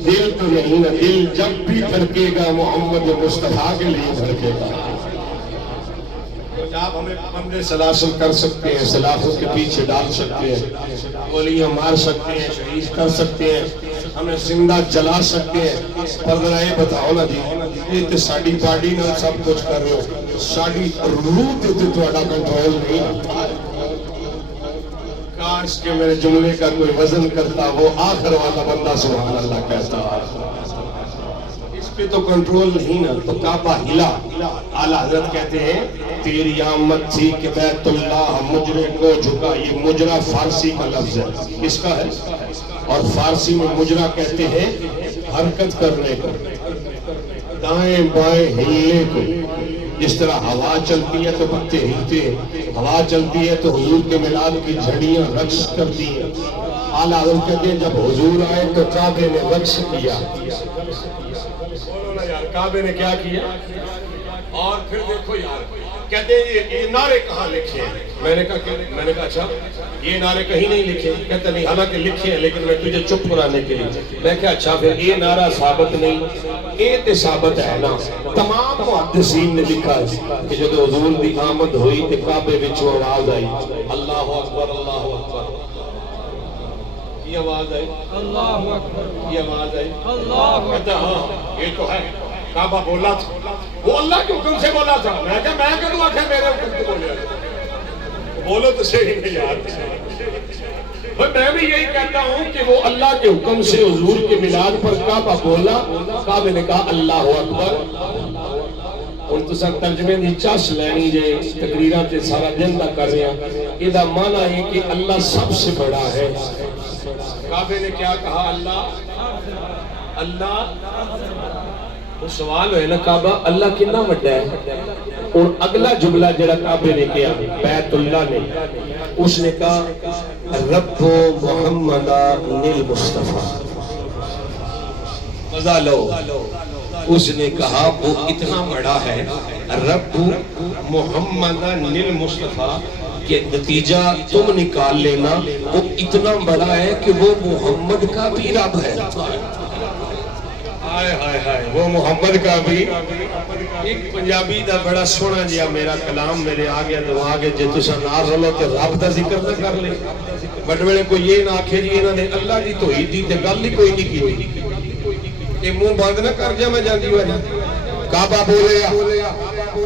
دل تو نہیں نا دل جب بھی دھڑکے گا محمد مصطفیٰ کے لیے دھڑکے گا آپ ہمیں بندے سلاسل کر سکتے ہیں سلاسل کے پیچھے ڈال سکتے ہیں گولیاں مار سکتے ہیں شہید کر سکتے ہیں ہمیں زندہ جلا سکتے ہیں پر ذرا یہ بتاؤ نا جی یہ تے ساڑی باڈی نہ سب کچھ کر رہے ہو ساڑی روح تے تواڈا کنٹرول نہیں کاش کہ میرے جملے کا کوئی وزن کرتا وہ آخر والا بندہ سبحان اللہ کہتا اس پہ تو کنٹرول نہیں نا تو کعبہ ہلا اعلیٰ حضرت کہتے ہیں تیری آمد تھی کہ بیت اللہ مجرے کو جھکا یہ مجرہ فارسی کا لفظ ہے کس کا ہے اور فارسی میں مجرہ کہتے ہیں حرکت کرنے کو دائیں بائیں ہلنے کو جس طرح ہوا چلتی ہے تو پتے ہلتے ہیں ہوا چلتی ہے تو حضور کے میلاد کی جھڑیاں رقص کرتی ہیں اعلیٰ حضرت کہتے ہیں جب حضور آئے تو کعبے نے رقص کیا کعبے نے کیا کیا اور پھر دیکھو یار کہتے ہیں یہ نعرے کہاں لکھے ہیں میں نے کہا اچھا یہ نعرے کہیں نہیں لکھے کہتے نہیں حالانکہ لکھے ہیں لیکن میں تجھے چپ کرانے کے لیے میں کہا اچھا پھر یہ نعرہ ثابت نہیں یہ تے ثابت ہے نا تمام محدثین نے لکھا ہے کہ جب حضور دی آمد ہوئی تے کعبے وچ آواز آئی اللہ اکبر اللہ اکبر یہ آواز آئی اللہ اکبر یہ آواز آئی اللہ کہتا ہاں یہ تو ہے کعبہ بولا تھا وہ اللہ کے حکم سے بولا تھا میں کہا میں کہوں آکھا میرے حکم سے بولے بولو تو صحیح نہیں یار میں بھی یہی کہتا ہوں کہ وہ اللہ کے حکم سے حضور کے میلاد پر کعبہ بولا، کعبے نے کہا اللہ اکبر۔ اور تو سب ترجمے دی چاس لینی جے تقریرات تے سارا دن دا کر رہے ہیں، یہ معنی ہے کہ اللہ سب سے بڑا ہے۔ کعبے نے کیا کہا؟ اللہ وہ سوال ہوئے نا کعبہ اللہ کتنا بڑا ہے؟ اور اگلا جملہ جڑا کعبے نے کیا بیت اللہ نے، اس نے کہا رب محمد للمصطفیٰ۔ مزہ لو، اس نے کہا وہ اتنا بڑا ہے رب محمد للمصطفیٰ کہ نتیجہ تم نکال لینا وہ اتنا بڑا ہے کہ وہ محمد کا بھی رب ہے۔ ہائے ہائے ہائے، وہ محمد کا بھی۔ ایک پنجابی دا بڑا سونا جیا میرا کلام میرے آگیا تو آگے جے تسا نہ رلو کہ رب دا ذکر نہ کر لے۔ بڑے بڑے کوئی یہ نہ آکھے جی انہوں نے اللہ دی توحید دی تے گل ہی کوئی نہیں کی، یہ منہ بند نہ کر جا میں جاندی ہوئی۔ کعبہ بولیا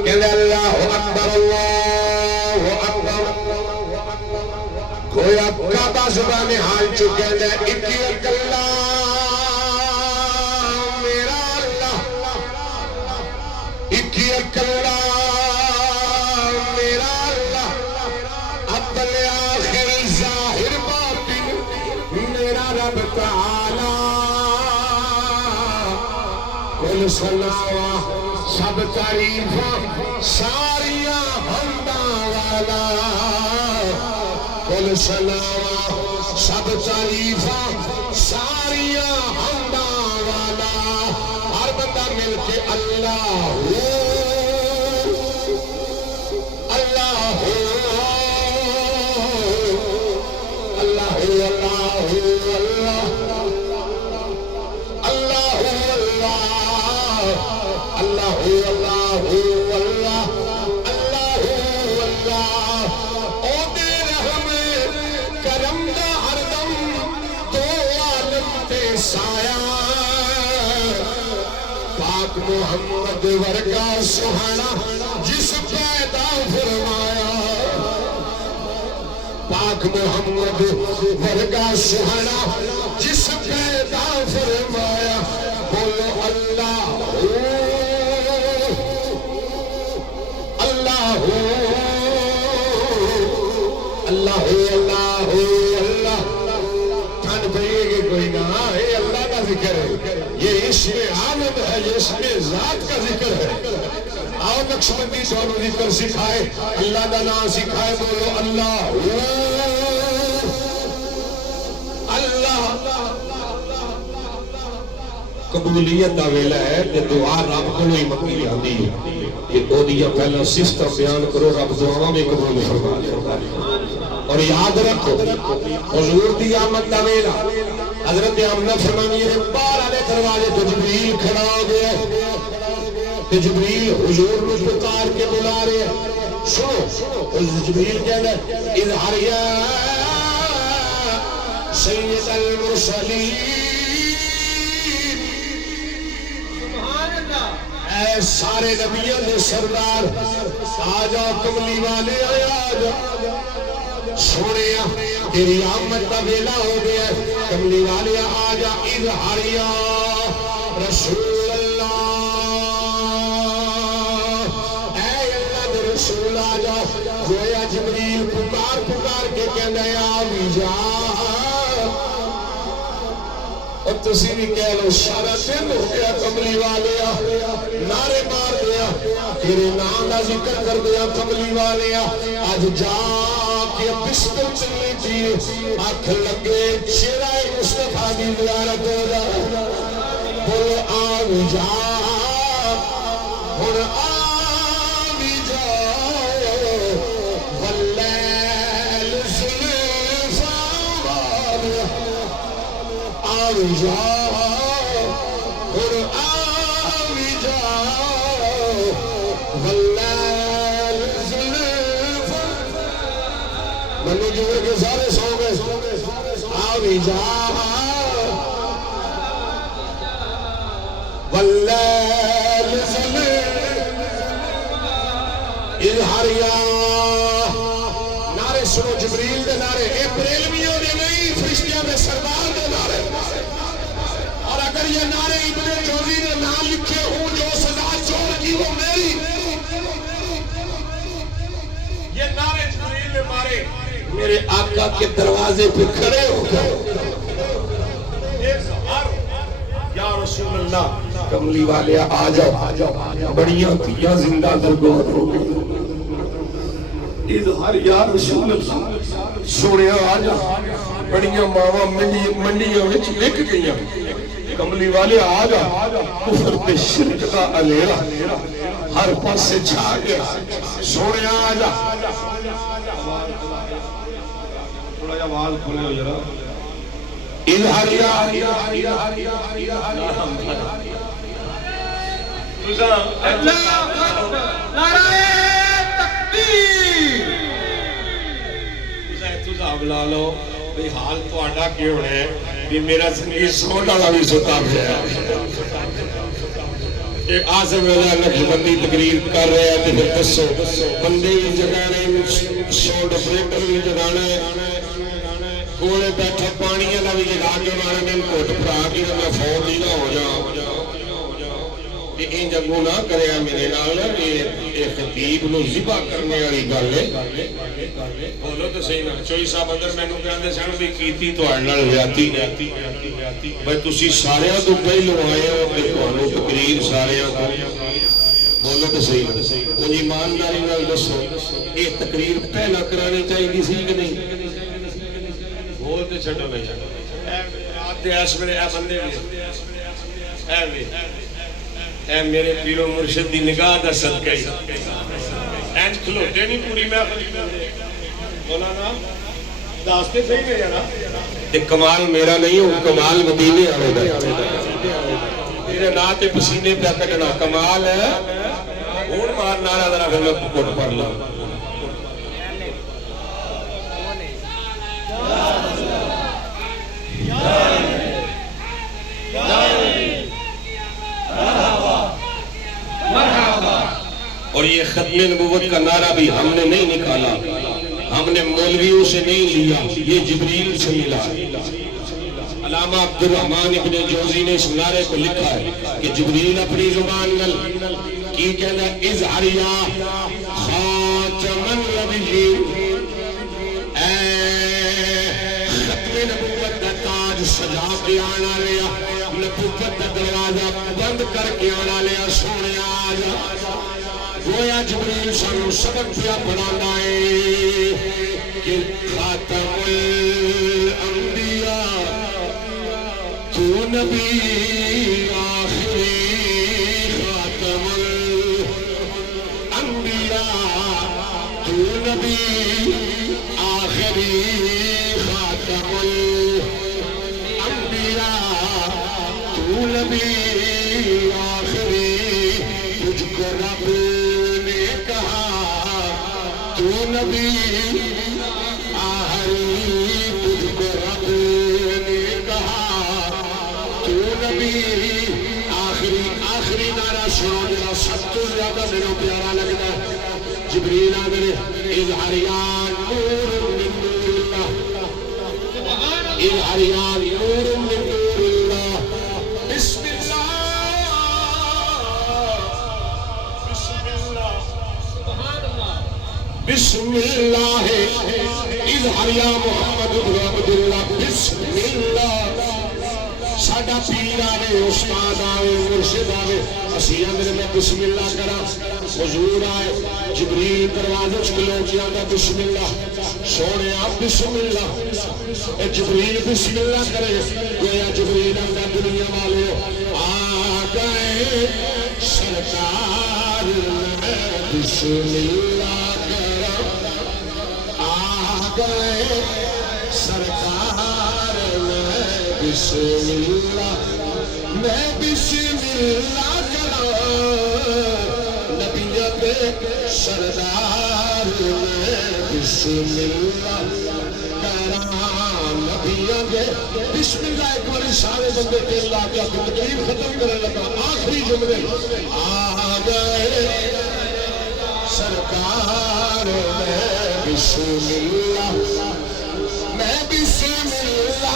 کہنے اللہ اکبر اللہ اکبر، گویا کعبہ زبان حال چکے ہیں اکی اکلا میرا اللہ، اکی اکلا میرا اللہ، اول آخر ظاہر باطن میرا رب تعالی، کل سناوا سب تعریفاں ساریاں حمداں والا، کل سناوا سب تعریفاں ساریاں حمداں والا، ہر بندہ مل کے اللہ ہو اللہ ہو اللہ ہو اللہ ہو اللہ اللہ ہو اللہ ہو اللہ اللہ ہو اللہ، او دے رحم کرم دا ہر دم دو عالم تے سایہ، پاک محمد ورگا سہانا جس پیدا فرمایا، پاک محمد ورگا سہانا جس پیدا فرمایا، بولو اللہ ہو اللہ ہو اللہ ہو اللہ ہو اللہ، ٹھنڈ پڑے گی کوئی نہ، یہ اللہ کا ذکر ہے، یہ اسم عالم ہے، یہ اسم ذات کا ذکر ہے۔ آؤ نقشبندی سوانو ذکر سکھائے، اللہ کا نام سکھائے، بولو اللہ ہو اللہ۔ قبولیت دا ویلا ہے کہ دعا رب کو ہی منگی جاندی ہے، کہ او دیا پہلا صفت بیان کرو، رب دعاواں میں قبول فرما لے۔ اور یاد رکھو حضور دی آمد دا ویلا، حضرت آمنہ فرمانی ہے باہر والے دروازے تو جبریل کھڑا ہو گیا، کہ جبریل حضور کو پکار کے بلا رہے ہیں، سنو جبریل کہنا اظہر یا سید المرسلین، اے سارے نبیوں نے سردار آ جاؤ، کملی والے آ جاؤ، سونے تیری آمد کا ویلا ہو گیا، کملی والے آ جا، اظہار یا رسول اللہ، اے اللہ دے رسول آ جاؤ، گویا جبریل پکار پکار کے کہنا آ بھی جا، اور تسی بھی کہہ لو سارا دن ہو گیا کملی والیا، نعرے مار دیا، تیرے نام کا ذکر کر دیا کملی والیا، آج جا کے بسکل چلنی تھی، آنکھ لگے چہرہ مصطفیٰ کی زیارت ہو جا، بولو آ بھی جا، اور آ بھی جا، واللیل زلفا والیہ، آ بھی جا، اور آ بھی جا، واللیل زلفا، منو جوڑے کے سارے سو گئے، آ بھی جا، واللیل زلفا، اظہار یا، نعرے سنو جبریل دے نعرے، اے بریلویوں دے نہیں، چشتیہ میں سردار دے نعرے، اور اگر یہ نعرے ابن جوزی نے نہ لکھے ہوں جو سزا چور کی وہ میری، یہ نعرے جبریل نے مارے میرے آقا کے دروازے پہ کھڑے ہو گئے، یا رسول اللہ کملی والے آ جاؤ، بڑیاں تیاں زندہ درگور ہو گئی، اظہار یا رسول اللہ سونے آ جا، بڑیاں ماما منڈیاں وچ وک گئیاں، کملی والے آ جا، کفر تے شرک دا الیرا ہر پاسے چھا گیا، سونے آ جا، تھوڑا جا آواز کھولے ہو ذرا، اظہار یا بلا لو بھئی حال تو آڈا کیوں ہونے ہے کہ میرا سنگیت سوٹ آڈا بھی ستا بھی ہے، ایک آسم رضا نقشبندی تقریر کر رہے ہیں تو پھر دسو بندے بھی جگانے شوٹ اپریٹر بھی جگانے کولے بیٹھا پانی اللہ بھی جگا کے مارے میں کوٹ پرا کی میں فون دی نہ ہو جاؤ، ان جگہوں نہ کرے میرے نال یہ خطیب نو ذبح کرنے والی گل ہے، بولو تو صحیح نہ چوئی صاحب اندر مینوں کہندے سن بھی کیتی تواڈے نال زیادتی بھائی تسی ساریاں تو پہلو آئے ہو تے تانوں تقریر ساریاں کو بولو تو صحیح نہ ان ایمانداری نال دسو یہ تقریر پہلا کرانی چاہیے سی کہ نہیں؟ بولتے چھڈو نہیں آتے اس میرے اے بندے بھی اے میرے پیرو مرشد دی نگاہ دا صدقہ ہی اینج کھلوتے نہیں پوری محفل مولانا داستے صحیح نہیں جانا تے کمال میرا نہیں ہوں کمال مدینے آنے دا میرے ناتے پسینے پہ کٹنا کمال ہے اور مار نارا ذرا پھر میں کوٹ پڑھ لا اور یہ ختم نبوت کا نعرہ بھی ہم نے نہیں نکالا، ہم نے مولویوں سے نہیں لیا، یہ جبریل سے ملا۔ علامہ عبدالرحمن ابن جوزی نے اس نعرے کو لکھا ہے کہ جبریل اپنی زبان نل کی کہنا اظہار یا خاتم النبیین، اے ختم نبوت کا تاج سجا کے آنا لیا، نبوت کا دروازہ بند کر کے آنا لیا، سونے آجا گویا جبریل سانو سبق پیا پڑھانا ہے کہ خاتم الانبیاء تو نبی آخری، خاتم الانبیاء تو نبی آخری، خاتم الانبیاء تو نبی آخری، تجھ کو رب تو نبی آخری، تجھ کو رب نے کہا تو نبی آخری۔ آخری نعرہ سنو جنہا سب تو زیادہ میرے پیارا لگتا ہے، جبریل آمنے اظہاریان نور من نور اللہ، اظہاریان نور من نور اللہ، بسم اللہ بسم اللہ اظہار یا محمد بن عبداللہ، بسم اللہ ساڈا پیر آوے استاد آوے مرشد آوے اسی اندر میں بسم اللہ کرا، حضور آئے جبریل دروازے چکلو کی آدھا بسم اللہ، سونے آپ بسم اللہ، اے جبریل بسم اللہ کرے، گویا جبریل آدھا دنیا والے آ گئے سرکار بسم اللہ گئے سرکار میں بسم اللہ، میں بسم اللہ کرا نبیوں کے سردار میں بسم اللہ کرا نبیوں کے بسم اللہ۔ ایک بار سارے بندے کے اللہ کیا تقریر ختم کرنے لگا، آخری جملے آ گئے سرکار میں بسم اللہ، میں بسم اللہ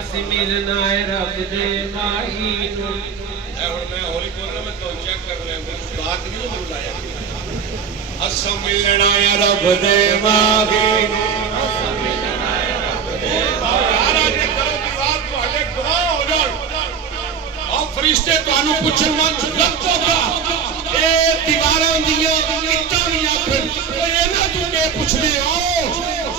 ਅਸੀਂ ਮਿਲਣਾ ਹੈ ਰੱਬ ਦੇ ਮਾਹੀ ਨੂੰ ਹੁਣ ਮੈਂ ਹੌਲੀ ਬੋਲਣਾ ਮੈਂ ਤੁਹਾਨੂੰ ਚੈੱਕ ਕਰ ਰਿਹਾ ਬਾਤ ਨਹੀਂ ਬੁਲਾਇਆ ਅਸਾਂ ਮਿਲਣਾ ਹੈ ਰੱਬ ਦੇ ਮਾਹੀ ਨੂੰ ਅਸਾਂ ਮਿਲਣਾ ਹੈ ਰੱਬ ਦੇ ਮਾਹੀ ਨੂੰ ਜੇ ਕਰੋ ਕਿ ਬਾਤ ਤੁਹਾਡੇ ਗਵਾਹ ਹੋ ਜਾਣ ਆਹ ਫਰਿਸ਼ਤੇ ਤੁਹਾਨੂੰ ਪੁੱਛਣ ਵਾਲ ਲੱਗੋਗਾ ਇਹ ਦੀਵਾਰਾਂ ਦੀਆਂ ਇੱਟਾਂ ਵੀ ਆਖਣ ਇਹਨਾਂ ਤੋਂ ਕੀ ਪੁੱਛਦੇ ਹੋ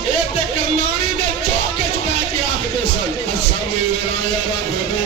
ਇਹ ਤੇ ਕਰਨਾਣੀ ਦੇ ਚੌਕੇ 'ਚ ਬੈ ਕੇ ਆਖਦੇ ਸਨ ਅਸਾਂ ਮਿਲਣਾ ਹੈ ਰੱਬ ਦੇ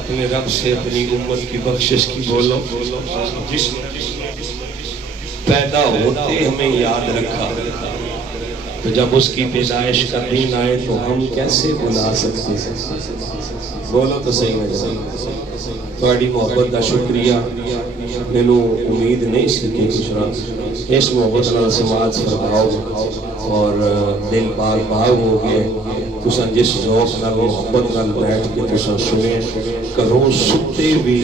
اپنے رب سے اپنی امت کی بخشش کی بولو. جس نے پیدا ہوتے ہمیں یاد رکھا تو جب اس کی پیدائش کا دن آئے تو ہم کیسے بھلا سکتے ہیں؟ بولو تو صحیح ہے. تھوڑی محبت کا شکریہ. مینو امید نہیں سی کہ اس محبت نال سماج فرماؤ اور دل باغ باغ ہو گئے. تساں جس ذوق نال محبت نال بیٹھ کے تساں سنے کروں ستے بھی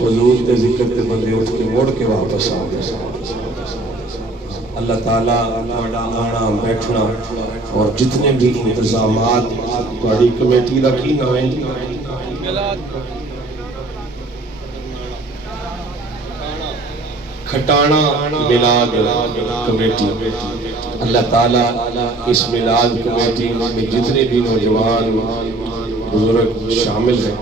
حضور تے ذکر تے بندے اٹھ کے مڑ کے واپس آ گئے. اللہ تعالیٰ تھوڑا آنا بیٹھنا اور جتنے بھی انتظامات تھوڑی کمیٹی کا کی نام ہے کھٹانا میلاد کمیٹی. اللہ تعالیٰ اس میلاد کمیٹی میں جتنے بھی نوجوان بزرگ شامل ہیں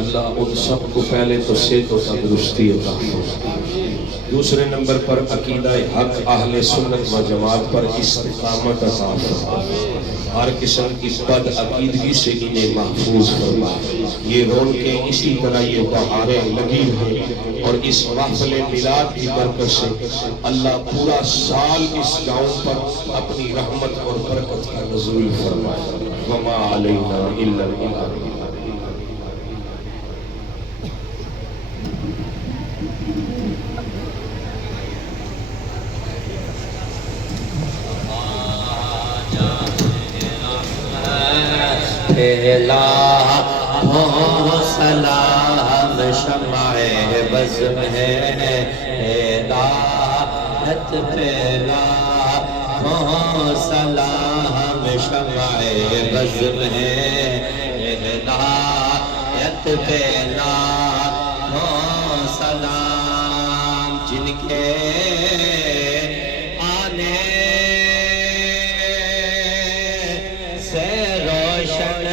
اللہ ان سب کو پہلے تو صحت و تندرستی عطا فرمائے. دوسرے نمبر پر عقیدہ حق اہل سنت و جماعت پر استقامت عطا فرمائے. ہر قسم کی بد عقیدگی سے انہیں محفوظ فرمائے. یہ رونقیں اسی طرح یہ بہاریں لگی ہیں اور اس محفل میلاد کی برکت سے اللہ پورا سال اس گاؤں پر اپنی رحمت اور برکت کا نزول فرمائے. وما علینا الا البلاغ. پھیلا ہو سلام شمع بزم ہے ہدایت. پھیلا ہو سلام شمع بزم ہے ہدایت. پھیلا ہو سلام جن کے آنے سے روشن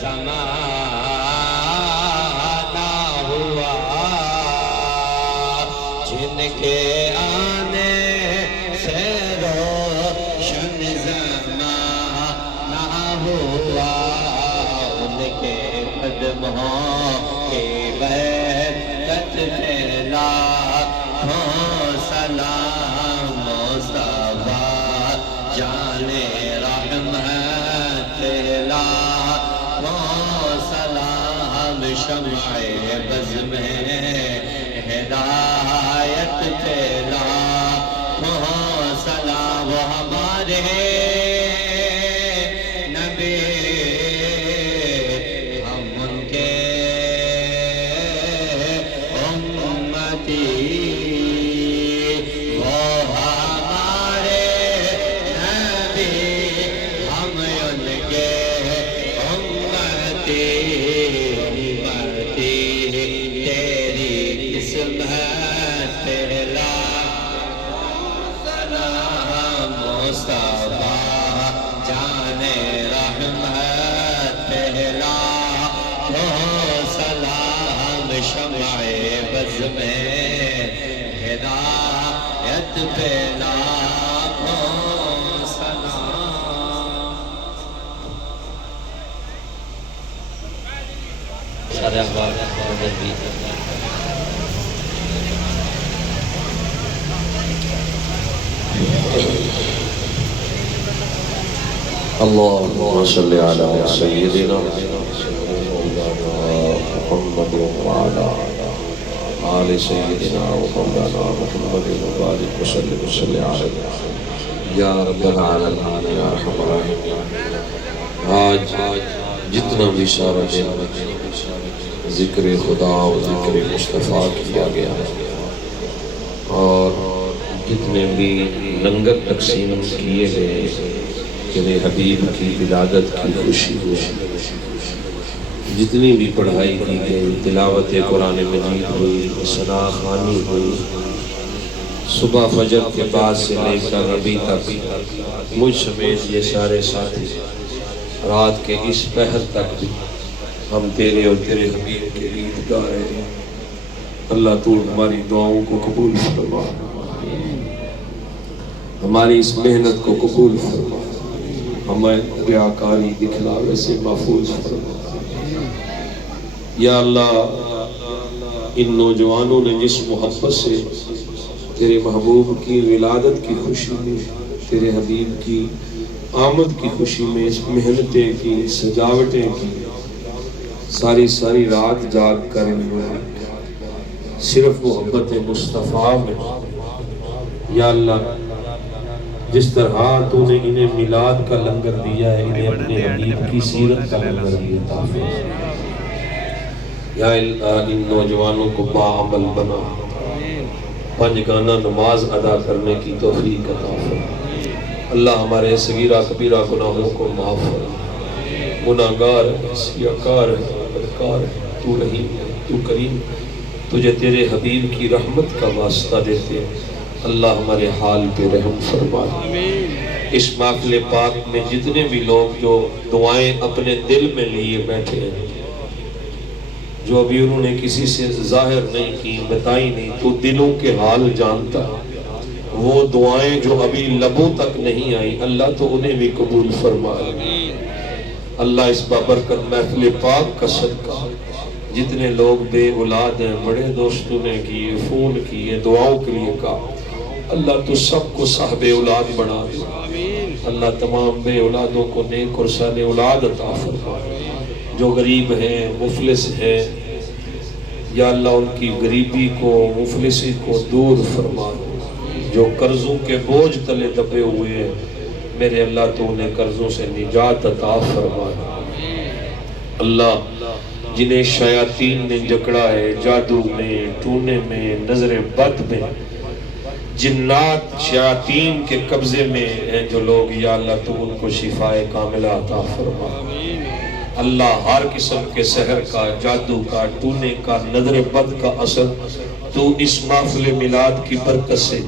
زمانہ ہوا. جن کے آنے سے روشن زمانہ ہوا. ان کے قدموں کی برکت پھیلا ہو سلام مصطفیٰ جانے رحمت. پھیلا ہو سلام شمع بزم ہدایت. پھیلا ہو سلام ہمارے نبی ہم ان کے امتی. وہ ہمارے نبی ہم ان کے امتی. امتی تیری قسمت. پھیلا سلام مصطفیٰ جانے رحمت. پھیلا ہو سلام شمع بزم ہدایت. پھیلا ہو سلام. سارے اخبار اللهم صل على سيدنا محمد وعلى آل سيدنا ومولانا محمد وبارك وسلم عليه یا رب العالمین یا ارحم الراحمین. آج جتنا بھی سارا دن ذکر خدا و ذکر مصطفیٰ کیا گیا اور جتنے بھی لنگر تقسیم کیے گئے کہ حبیب کی ولادت کی خوشی ہوئی. جتنی بھی پڑھائی کی گئی تلاوت قرآن مجید ہوئی ثنا خوانی ہوئی صبح فجر کے بعد سے لے کر ابھی تک مجھ سمیت یہ سارے ساتھی رات کے اس پہر تک بھی ہم تیرے اور تیرے حبیب کے گیت گا رہے ہیں. اللہ تو ہماری دعاؤں کو قبول فرما, ہماری اس محنت کو قبول فرما, ہمیں ریاکاری دکھلاوے سے محفوظ فرما. یا اللہ ان نوجوانوں نے جس محبت سے تیرے محبوب کی ولادت کی خوشی میں، تیرے حبیب کی آمد کی خوشی میں اس محنتیں کی، سجاوٹیں کی، ساری رات جاگ کر انہوں نے صرف محبت مصطفیٰ میں، یا اللہ جس طرح تو نے انہیں میلاد کا لنگر دیا ہے، انہیں اپنے حبیب کی سیرت کا لنگر بھی عطا فرما۔ یا اللہ ان نوجوانوں کو باعمل بنا، پنجگانہ نماز ادا کرنے کی توفیق عطا فرما۔ اللہ ہمارے صغیرہ کبیرہ گناہوں کو معاف فرما۔ گناہگار ہے، سیاکار ہے، بدکار ہے، تو رحیم ہے، تو کریم ہے، تجھے تیرے حبیب کی رحمت کا واسطہ دیتے ہیں۔ اللہ ہمارے حال پہ رحم فرما۔ اس محفل پاک میں جتنے بھی لوگ جو دعائیں اپنے دل میں لیے بیٹھے ہیں، جو ابھی انہوں نے کسی سے ظاہر نہیں کی، بتائی نہیں، تو دلوں کے حال جانتا، وہ دعائیں جو ابھی لبوں تک نہیں آئی، اللہ تو انہیں بھی قبول فرما۔ اللہ اس بابرکت محفل پاک کا صدقہ جتنے لوگ بے اولاد ہیں، بڑے دوستوں نے کیے، فون کیے، دعاؤں کے لیے کہا، اللہ تو سب کو صاحب اولاد بنا دے۔ اللہ تمام بے اولادوں کو نیک اور صالح اولاد عطا فرما۔ جو غریب ہیں، مفلس ہیں، یا اللہ ان کی غریبی کو، مفلسی کو دور فرما۔ جو قرضوں کے بوجھ تلے دبے ہوئے ہیں، میرے اللہ تو انہیں قرضوں سے نجات عطا فرما۔ اللہ جنہیں شیاطین نے جکڑا ہے، جادو میں، ٹونے میں، نظر بد میں، جنات شیاطین کے قبضے میں ہیں جو لوگ، یا اللہ تو ان کو شفاء کاملہ عطا فرما۔ اللہ ہر قسم کے سحر کا، جادو کا، ٹونے کا، نظر بد کا اثر تو اس محفل میلاد کی برکت سے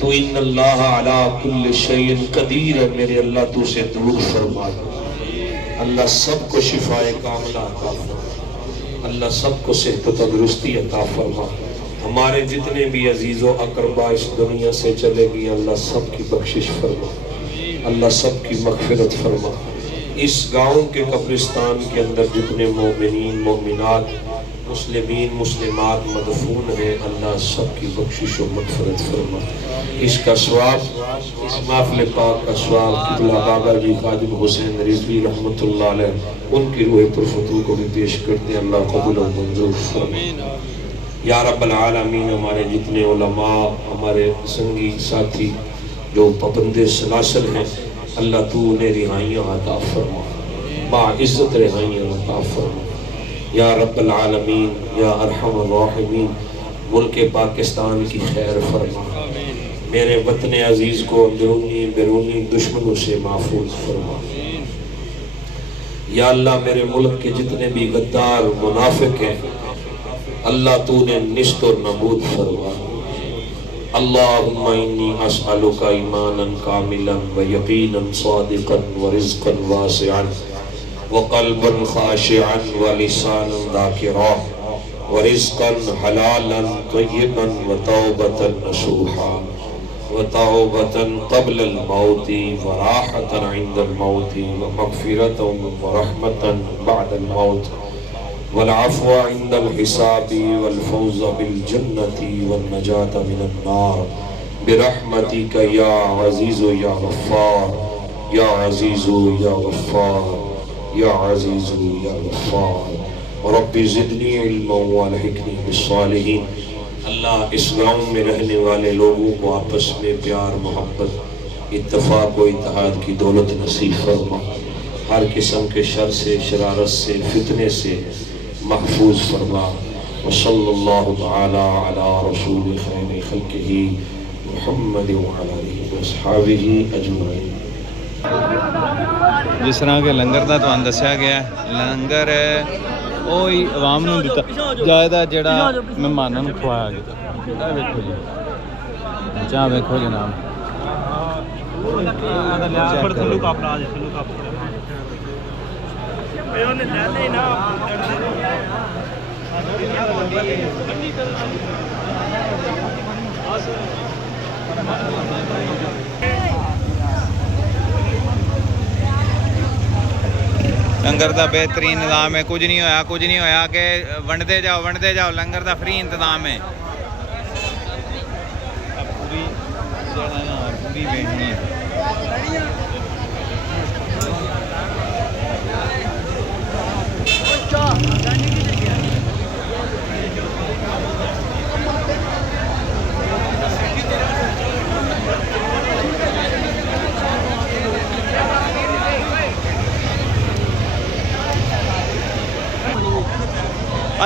تو ان اللہ علی کل شیء قدیر ہے، میرے اللہ تو سے دور فرما۔ اللہ سب کو شفاء کاملہ عطا فرما، اللہ سب کو صحت و تندرستی عطا فرما۔ ہمارے جتنے بھی عزیز و اقربا اس دنیا سے چلے گی، اللہ سب کی بخشش فرما، اللہ سب کی مغفرت فرما۔ اس گاؤں کے قبرستان کے اندر جتنے مومنین، مومنات، مسلمین، مسلمات مدفون ہیں، اللہ سب کی بخشش و مغفرت فرما۔ اس کا ثواب، اس محفل پاک کا ثواب قبلہ بابا جی خادم حسین رضوی رحمۃ اللہ علیہ ان کی روح پرفتو کو بھی پیش کرتے، اللہ قبول و منظور فرما۔ یا رب العالمین ہمارے جتنے علماء، ہمارے سنگی ساتھی جو پابند سلاسل ہیں، اللہ تو انہیں رہائیاں عطا فرما، باعزت رہائیاں عطا فرما۔ یا رب العالمین، یا ارحم الراحمین، ملک پاکستان کی خیر فرما، میرے وطن عزیز کو اندرونی بیرونی دشمنوں سے محفوظ فرما۔ یا اللہ میرے ملک کے جتنے بھی غدار منافق ہیں، اللہ تو نے نشت اور نبود فرما۔ اللہم انی اسألک ایمانا کاملا و یقینا صادقا و رزقا واسعا و قلبا خاشعا و لسانا ذاکرا و رزقا حلالا طیبا و توبتا نصوحا و توبتا قبل الموت و راحتا عند الموت و مغفرتا و رحمتا بعد الموت والعفو عند الحساب والفوز بالجنة والنجاة من النار برحمتك يا عزيز يا غفار يا عزيز يا غفار يا عزيز يا غفار رب زدني علما والحقني بالصالحين۔ اللہ اس گاؤں میں رہنے والے لوگوں کو آپس میں پیار، محبت، اتفاق و اتحاد کی دولت نصیب فرما، ہر قسم کے شر سے، شرارت سے، فتنے سے محفوظ فرما۔ وصلی اللہ تعالی علی رسول خیر خلقہ محمد وعلی آلہ واصحابہ اجمعین۔ جس طرح کہ لنگر دا تو دسیا گیا ہے، لنگر وہی عوام نوں دتا جائے جڑا مہمانوں نوں کھوایا گیا۔ ویکھو جی، چاہ ویکھو جناب، ਲੰਗਰ ਦਾ ਬਿਹਤਰੀਨ ਨਿਜ਼ਾਮ ਹੈ। ਕੁਝ ਨਹੀਂ ਹੋਇਆ ਕਿ ਵੰਡਦੇ ਜਾਓ ਲੰਗਰ ਦਾ ਫ੍ਰੀ ਇੰਤਜ਼ਾਮ ਹੈ। ਪੂਰੀ ਜਿਹੜਾ ਨਾ ਪੂਰੀ ਵੇਖਣੀ ਹੈ।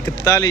41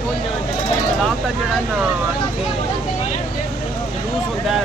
ਉਹ ਜਨਾਬ ਦਾ ਜਿਹੜਾ ਨਾ ਇੱਥੇ ਜਲੂਸ ਹੁੰਦਾ ਹੈ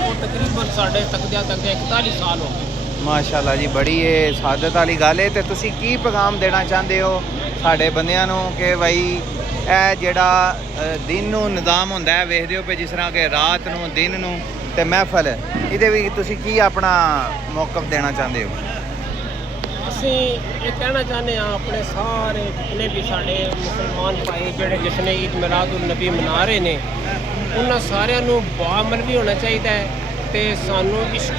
ਉਹ ਤਕਰੀਬਨ ਸਾਡੇ ਤੱਕਦਿਆਂ 41 ਸਾਲ ਹੋ ਗਏ। ਮਾਸ਼ਾਅੱਲਾ ਜੀ ਬੜੀ ਇਹ ਸਾਦਤ ਵਾਲੀ ਗੱਲ ਹੈ। ਤੇ ਤੁਸੀਂ ਕੀ ਪੈਗਾਮ ਦੇਣਾ ਚਾਹੁੰਦੇ ਹੋ ਸਾਡੇ ਬੰਦਿਆਂ ਨੂੰ ਕਿ ਭਾਈ ਇਹ ਜਿਹੜਾ ਦਿਨ ਨੂੰ ਨਿਜ਼ਾਮ ਹੁੰਦਾ ਹੈ ਵੇਖਦੇ ਹੋ ਪਏ ਜਿਸ ਤਰ੍ਹਾਂ ਕਿ ਰਾਤ ਨੂੰ ਦਿਨ ਨੂੰ ਤੇ ਮਹਿਫਲ ਇਹਦੇ ਵੀ ਤੁਸੀਂ ਕੀ ਆਪਣਾ ਮੌਕਫ ਦੇਣਾ ਚਾਹੁੰਦੇ ਹੋ? ਅਸੀਂ ਇਹ ਕਹਿਣਾ ਚਾਹੁੰਦੇ ਹਾਂ ਆਪਣੇ ਸਾਰੇ ਜਿੰਨੇ ਵੀ ਸਾਡੇ ਮੁਸਲਮਾਨ ਭਾਈ ਜਿਹੜੇ ਜਸ਼ਨ ਈਦ ਮਿਲਾਦੁਨ ਨਬੀ ਮਨਾ ਰਹੇ ਨੇ ਉਹਨਾਂ ਸਾਰਿਆਂ ਨੂੰ ਬਾਅਮਲ ਵੀ ਹੋਣਾ ਚਾਹੀਦਾ ਹੈ ਤੇ ਸਾਨੂੰ ਇਸ਼ਕ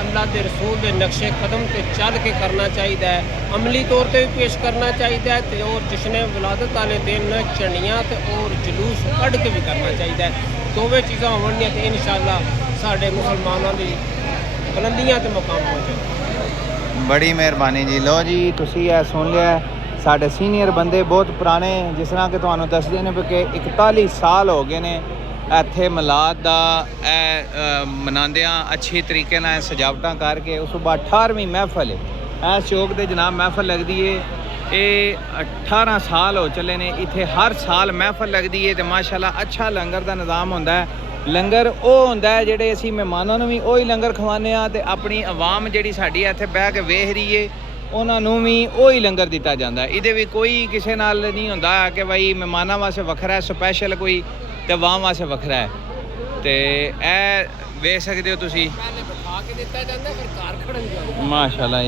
ਅੱਲਾਹ ਦੇ ਰਸੂਲ ਦੇ ਨਕਸ਼ੇ ਕਦਮ ਤੇ ਚੱਲ ਕੇ ਕਰਨਾ ਚਾਹੀਦਾ ਹੈ। ਅਮਲੀ ਤੌਰ ਤੇ ਵੀ ਪੇਸ਼ ਕਰਨਾ ਚਾਹੀਦਾ ਹੈ ਤੇ ਔਰ ਜਸ਼ਨ ਵਿਲਾਦਤ ਵਾਲੇ ਦਿਨ ਝੰਡੀਆਂ ਤੇ ਔਰ ਜਲੂਸ ਕੱਢ ਕੇ ਵੀ ਕਰਨਾ ਚਾਹੀਦਾ ਹੈ। ਦੋਵੇਂ ਚੀਜ਼ਾਂ ਹੋਣਗੀਆਂ ਤੇ ਇਨਸ਼ਾਅੱਲਾ ਸਾਡੇ ਮੁਸਲਮਾਨਾਂ ਦੀ ਬੁਲੰਦੀਆਂ ਤੇ ਮੁਕਾਮ ਪਹੁੰਚੇ। ਬੜੀ ਮਿਹਰਬਾਨੀ ਜੀ। ਲੋ ਜੀ ਤੁਸੀਂ ਇਹ ਸੁਣ ਲਿਆ ਸਾਡੇ ਸੀਨੀਅਰ ਬੰਦੇ ਬਹੁਤ ਪੁਰਾਣੇ ਜਿਸ ਤਰ੍ਹਾਂ ਕਿ ਤੁਹਾਨੂੰ ਦੱਸਦੇ ਨੇ ਕਿ 41 ਸਾਲ ਹੋ ਗਏ ਨੇ ਇੱਥੇ ਮਿਲਾਦ ਦਾ ਇਹ ਮਨਾਉਂਦਿਆਂ ਅੱਛੀ ਤਰੀਕੇ ਨਾਲ ਸਜਾਵਟਾਂ ਕਰਕੇ। ਉਸ ਤੋਂ ਬਾਅਦ 18ਵੀਂ ਮਹਿਫਲ ਹੈ ਇਸ ਚੌਕ ਦੇ ਜਨਾਬ ਮਹਿਫਲ ਲੱਗਦੀ ਹੈ। ਇਹ 18 ਸਾਲ ਹੋ ਚੱਲੇ ਨੇ ਇੱਥੇ ਹਰ ਸਾਲ ਮਹਿਫਲ ਲੱਗਦੀ ਹੈ ਤੇ ਮਾਸ਼ਾਅੱਲਾ ਅੱਛਾ ਲੰਗਰ ਦਾ ਨਿਜ਼ਾਮ ਹੁੰਦਾ ਹੈ। ਲੰਗਰ ਉਹ ਹੁੰਦਾ ਹੈ ਜਿਹੜੇ ਅਸੀਂ ਮਹਿਮਾਨਾਂ ਨੂੰ ਵੀ ਉਹੀ ਲੰਗਰ ਖਵਾਉਂਦੇ ਹਾਂ ਤੇ ਆਪਣੀ ਆਵਾਮ ਜਿਹੜੀ ਸਾਡੀ ਇੱਥੇ ਬਹਿ ਕੇ ਵੇਖ ਰਹੀ ਹੈ ਉਹਨਾਂ ਨੂੰ ਵੀ ਉਹੀ ਲੰਗਰ ਦਿੱਤਾ ਜਾਂਦਾ ਹੈ। ਇਹਦੇ ਵੀ ਕੋਈ ਕਿਸੇ ਨਾਲ ਨਹੀਂ ਹੁੰਦਾ ਕਿ ਭਾਈ ਮਹਿਮਾਨਾਂ ਵਾਸਤੇ ਵੱਖਰਾ ਸਪੈਸ਼ਲ ਕੋਈ ਤੇ ਆਵਾਮ ਵਾਸਤੇ ਵੱਖਰਾ ਹੈ। ਤੇ ਇਹ ਵੇਖ ਸਕਦੇ ਹੋ ਤੁਸੀਂ ਪਹਿਲੇ ਬਿਠਾ ਕੇ ਦਿੱਤਾ ਜਾਂਦਾ ਫਿਰ ਘਰ ਖੜਨ ਜਾਂਦਾ। ਮਾਸ਼ਾਅੱਲਾ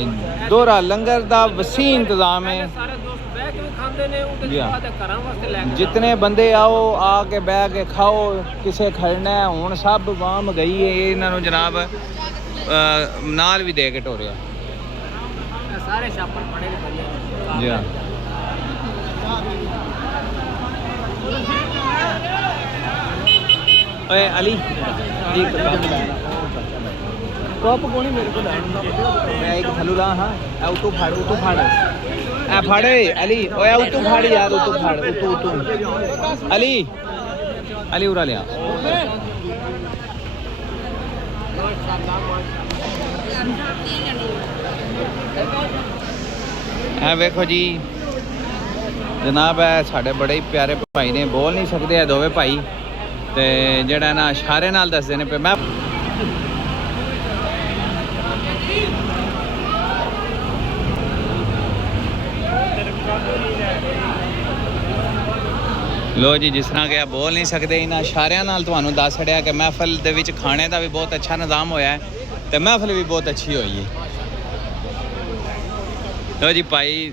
ਦੋਹਰਾ ਲੰਗਰ ਦਾ ਵਸੀ ਇੰਤਜ਼ਾਮ ਹੈ। ਸਾਰੇ ਦੋਸਤ ਬਹਿ ਕੇ ਵੀ ਖਾਂਦੇ ਨੇ ਉਹਦੇ ਬਾਅਦ ਘਰਾਂ ਵਾਸਤੇ ਲੈ ਕੇ ਜਿਤਨੇ ਬੰਦੇ ਆਓ ਆ ਕੇ ਬਹਿ ਕੇ ਖਾਓ ਕਿਸੇ ਖੜਨਾ ਹੈ। ਹੁਣ ਸਭ ਆਵਾਮ ਗਈ ਹੈ ਇਹਨਾਂ ਨੂੰ ਜਨਾਬ ਨਾਲ ਵੀ ਦੇ ਕੇ ਟੋਰਿਆ ਸਾਰੇ ਛਾਪਰ ਪੜੇ ਨੇ ਬੰਦੇ ਜੀ ਹਾਂ। ਓਏ ਅਲੀ ਇੱਕ ਟੋਪ ਕੋਣੀ ਮੇਰੇ ਕੋਲ ਮੈਂ ਇੱਕ ਥੱਲੂ ਲਾ ਹਾਂ ਉਤੋਂ ਫੜ ਐ ਫੜ ਅਲੀ ਓਏ ਉਤੋਂ ਫੜ ਯਾਰ ਉਤੋਂ ਫੜ ਉਤੋਂ ਅਲੀ ਉਰਾ ਲਿਆ। ਇਹ ਵੇਖੋ ਜੀ ਜਨਾਬ ਹੈ ਸਾਡੇ ਬੜੇ ਹੀ ਪਿਆਰੇ ਭਾਈ ਨੇ ਬੋਲ ਨਹੀਂ ਸਕਦੇ ਇਹ ਦੋਵੇਂ ਭਾਈ ਤੇ ਜਿਹੜਾ ਨਾ ਇਸ਼ਾਰੇ ਨਾਲ ਦੱਸਦੇ ਨੇ ਮੈਂ ਲੋ ਜੀ ਜਿਸ ਤਰ੍ਹਾਂ ਕਿ ਆ ਬੋਲ ਨਹੀਂ ਸਕਦੇ ਇਹਨਾਂ ਇਸ਼ਾਰਿਆਂ ਨਾਲ ਤੁਹਾਨੂੰ ਦੱਸ ਛੜਿਆ ਕਿ ਮਹਿਫਲ ਦੇ ਵਿੱਚ ਖਾਣੇ ਦਾ ਵੀ ਬਹੁਤ ਅੱਛਾ ਨਿਜ਼ਾਮ ਹੋਇਆ ਹੈ ਤੇ ਮਹਿਫਲ ਵੀ ਬਹੁਤ ਅੱਛੀ ਹੋਈ ਹੈ। ਲੋ ਜੀ ਭਾਈ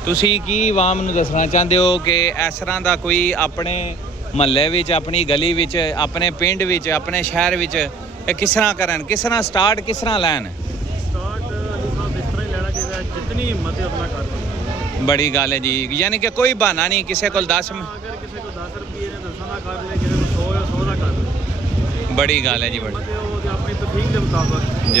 ਤੁਸੀਂ ਕੀ ਆਵਾਮ ਨੂੰ ਦੱਸਣਾ ਚਾਹੁੰਦੇ ਹੋ ਕਿ ਇਸ ਤਰ੍ਹਾਂ ਦਾ ਕੋਈ ਆਪਣੇ ਮਹੱਲੇ ਵਿੱਚ ਆਪਣੀ ਗਲੀ ਵਿੱਚ ਆਪਣੇ ਪਿੰਡ ਵਿੱਚ ਆਪਣੇ ਸ਼ਹਿਰ ਵਿੱਚ ਇਹ ਕਿਸ ਤਰ੍ਹਾਂ ਕਰਨ ਕਿਸ ਤਰ੍ਹਾਂ ਸਟਾਰਟ ਕਿਸ ਤਰ੍ਹਾਂ ਲੈਣ? ਸਟਾਰਟ ਅਲੀ ਸਾਹਿਬ ਇਸ ਤਰ੍ਹਾਂ ਹੀ ਲੈਣਾ ਚਾਹੀਦਾ ਜਿੰਨੀ ਹਿੰਮਤ ਹੈ ਆਪਣਾ ਕਰ। ਬੜੀ ਗੱਲ ਹੈ ਜੀ ਯਾਨੀ ਕਿ ਕੋਈ ਬਹਾਨਾ ਨਹੀਂ ਕਿਸੇ ਕੋਲ 10 ਅਗਰ ਕਿਸੇ ਕੋਲ 10 ਰੁਪਏ ਨੇ ਦੱਸਣਾ ਨਾ ਕਰ ਲੈ ਕਿਸੇ ਕੋਲ 100 ਜਾਂ 100 ਦਾ ਕਰ। ਬੜੀ ਗੱਲ ਹੈ ਜੀ ਬੜੀ ਆਪਣੀ ਤਫੀਕ ਦੇ ਮੁਤਾਬਕ ਜੀ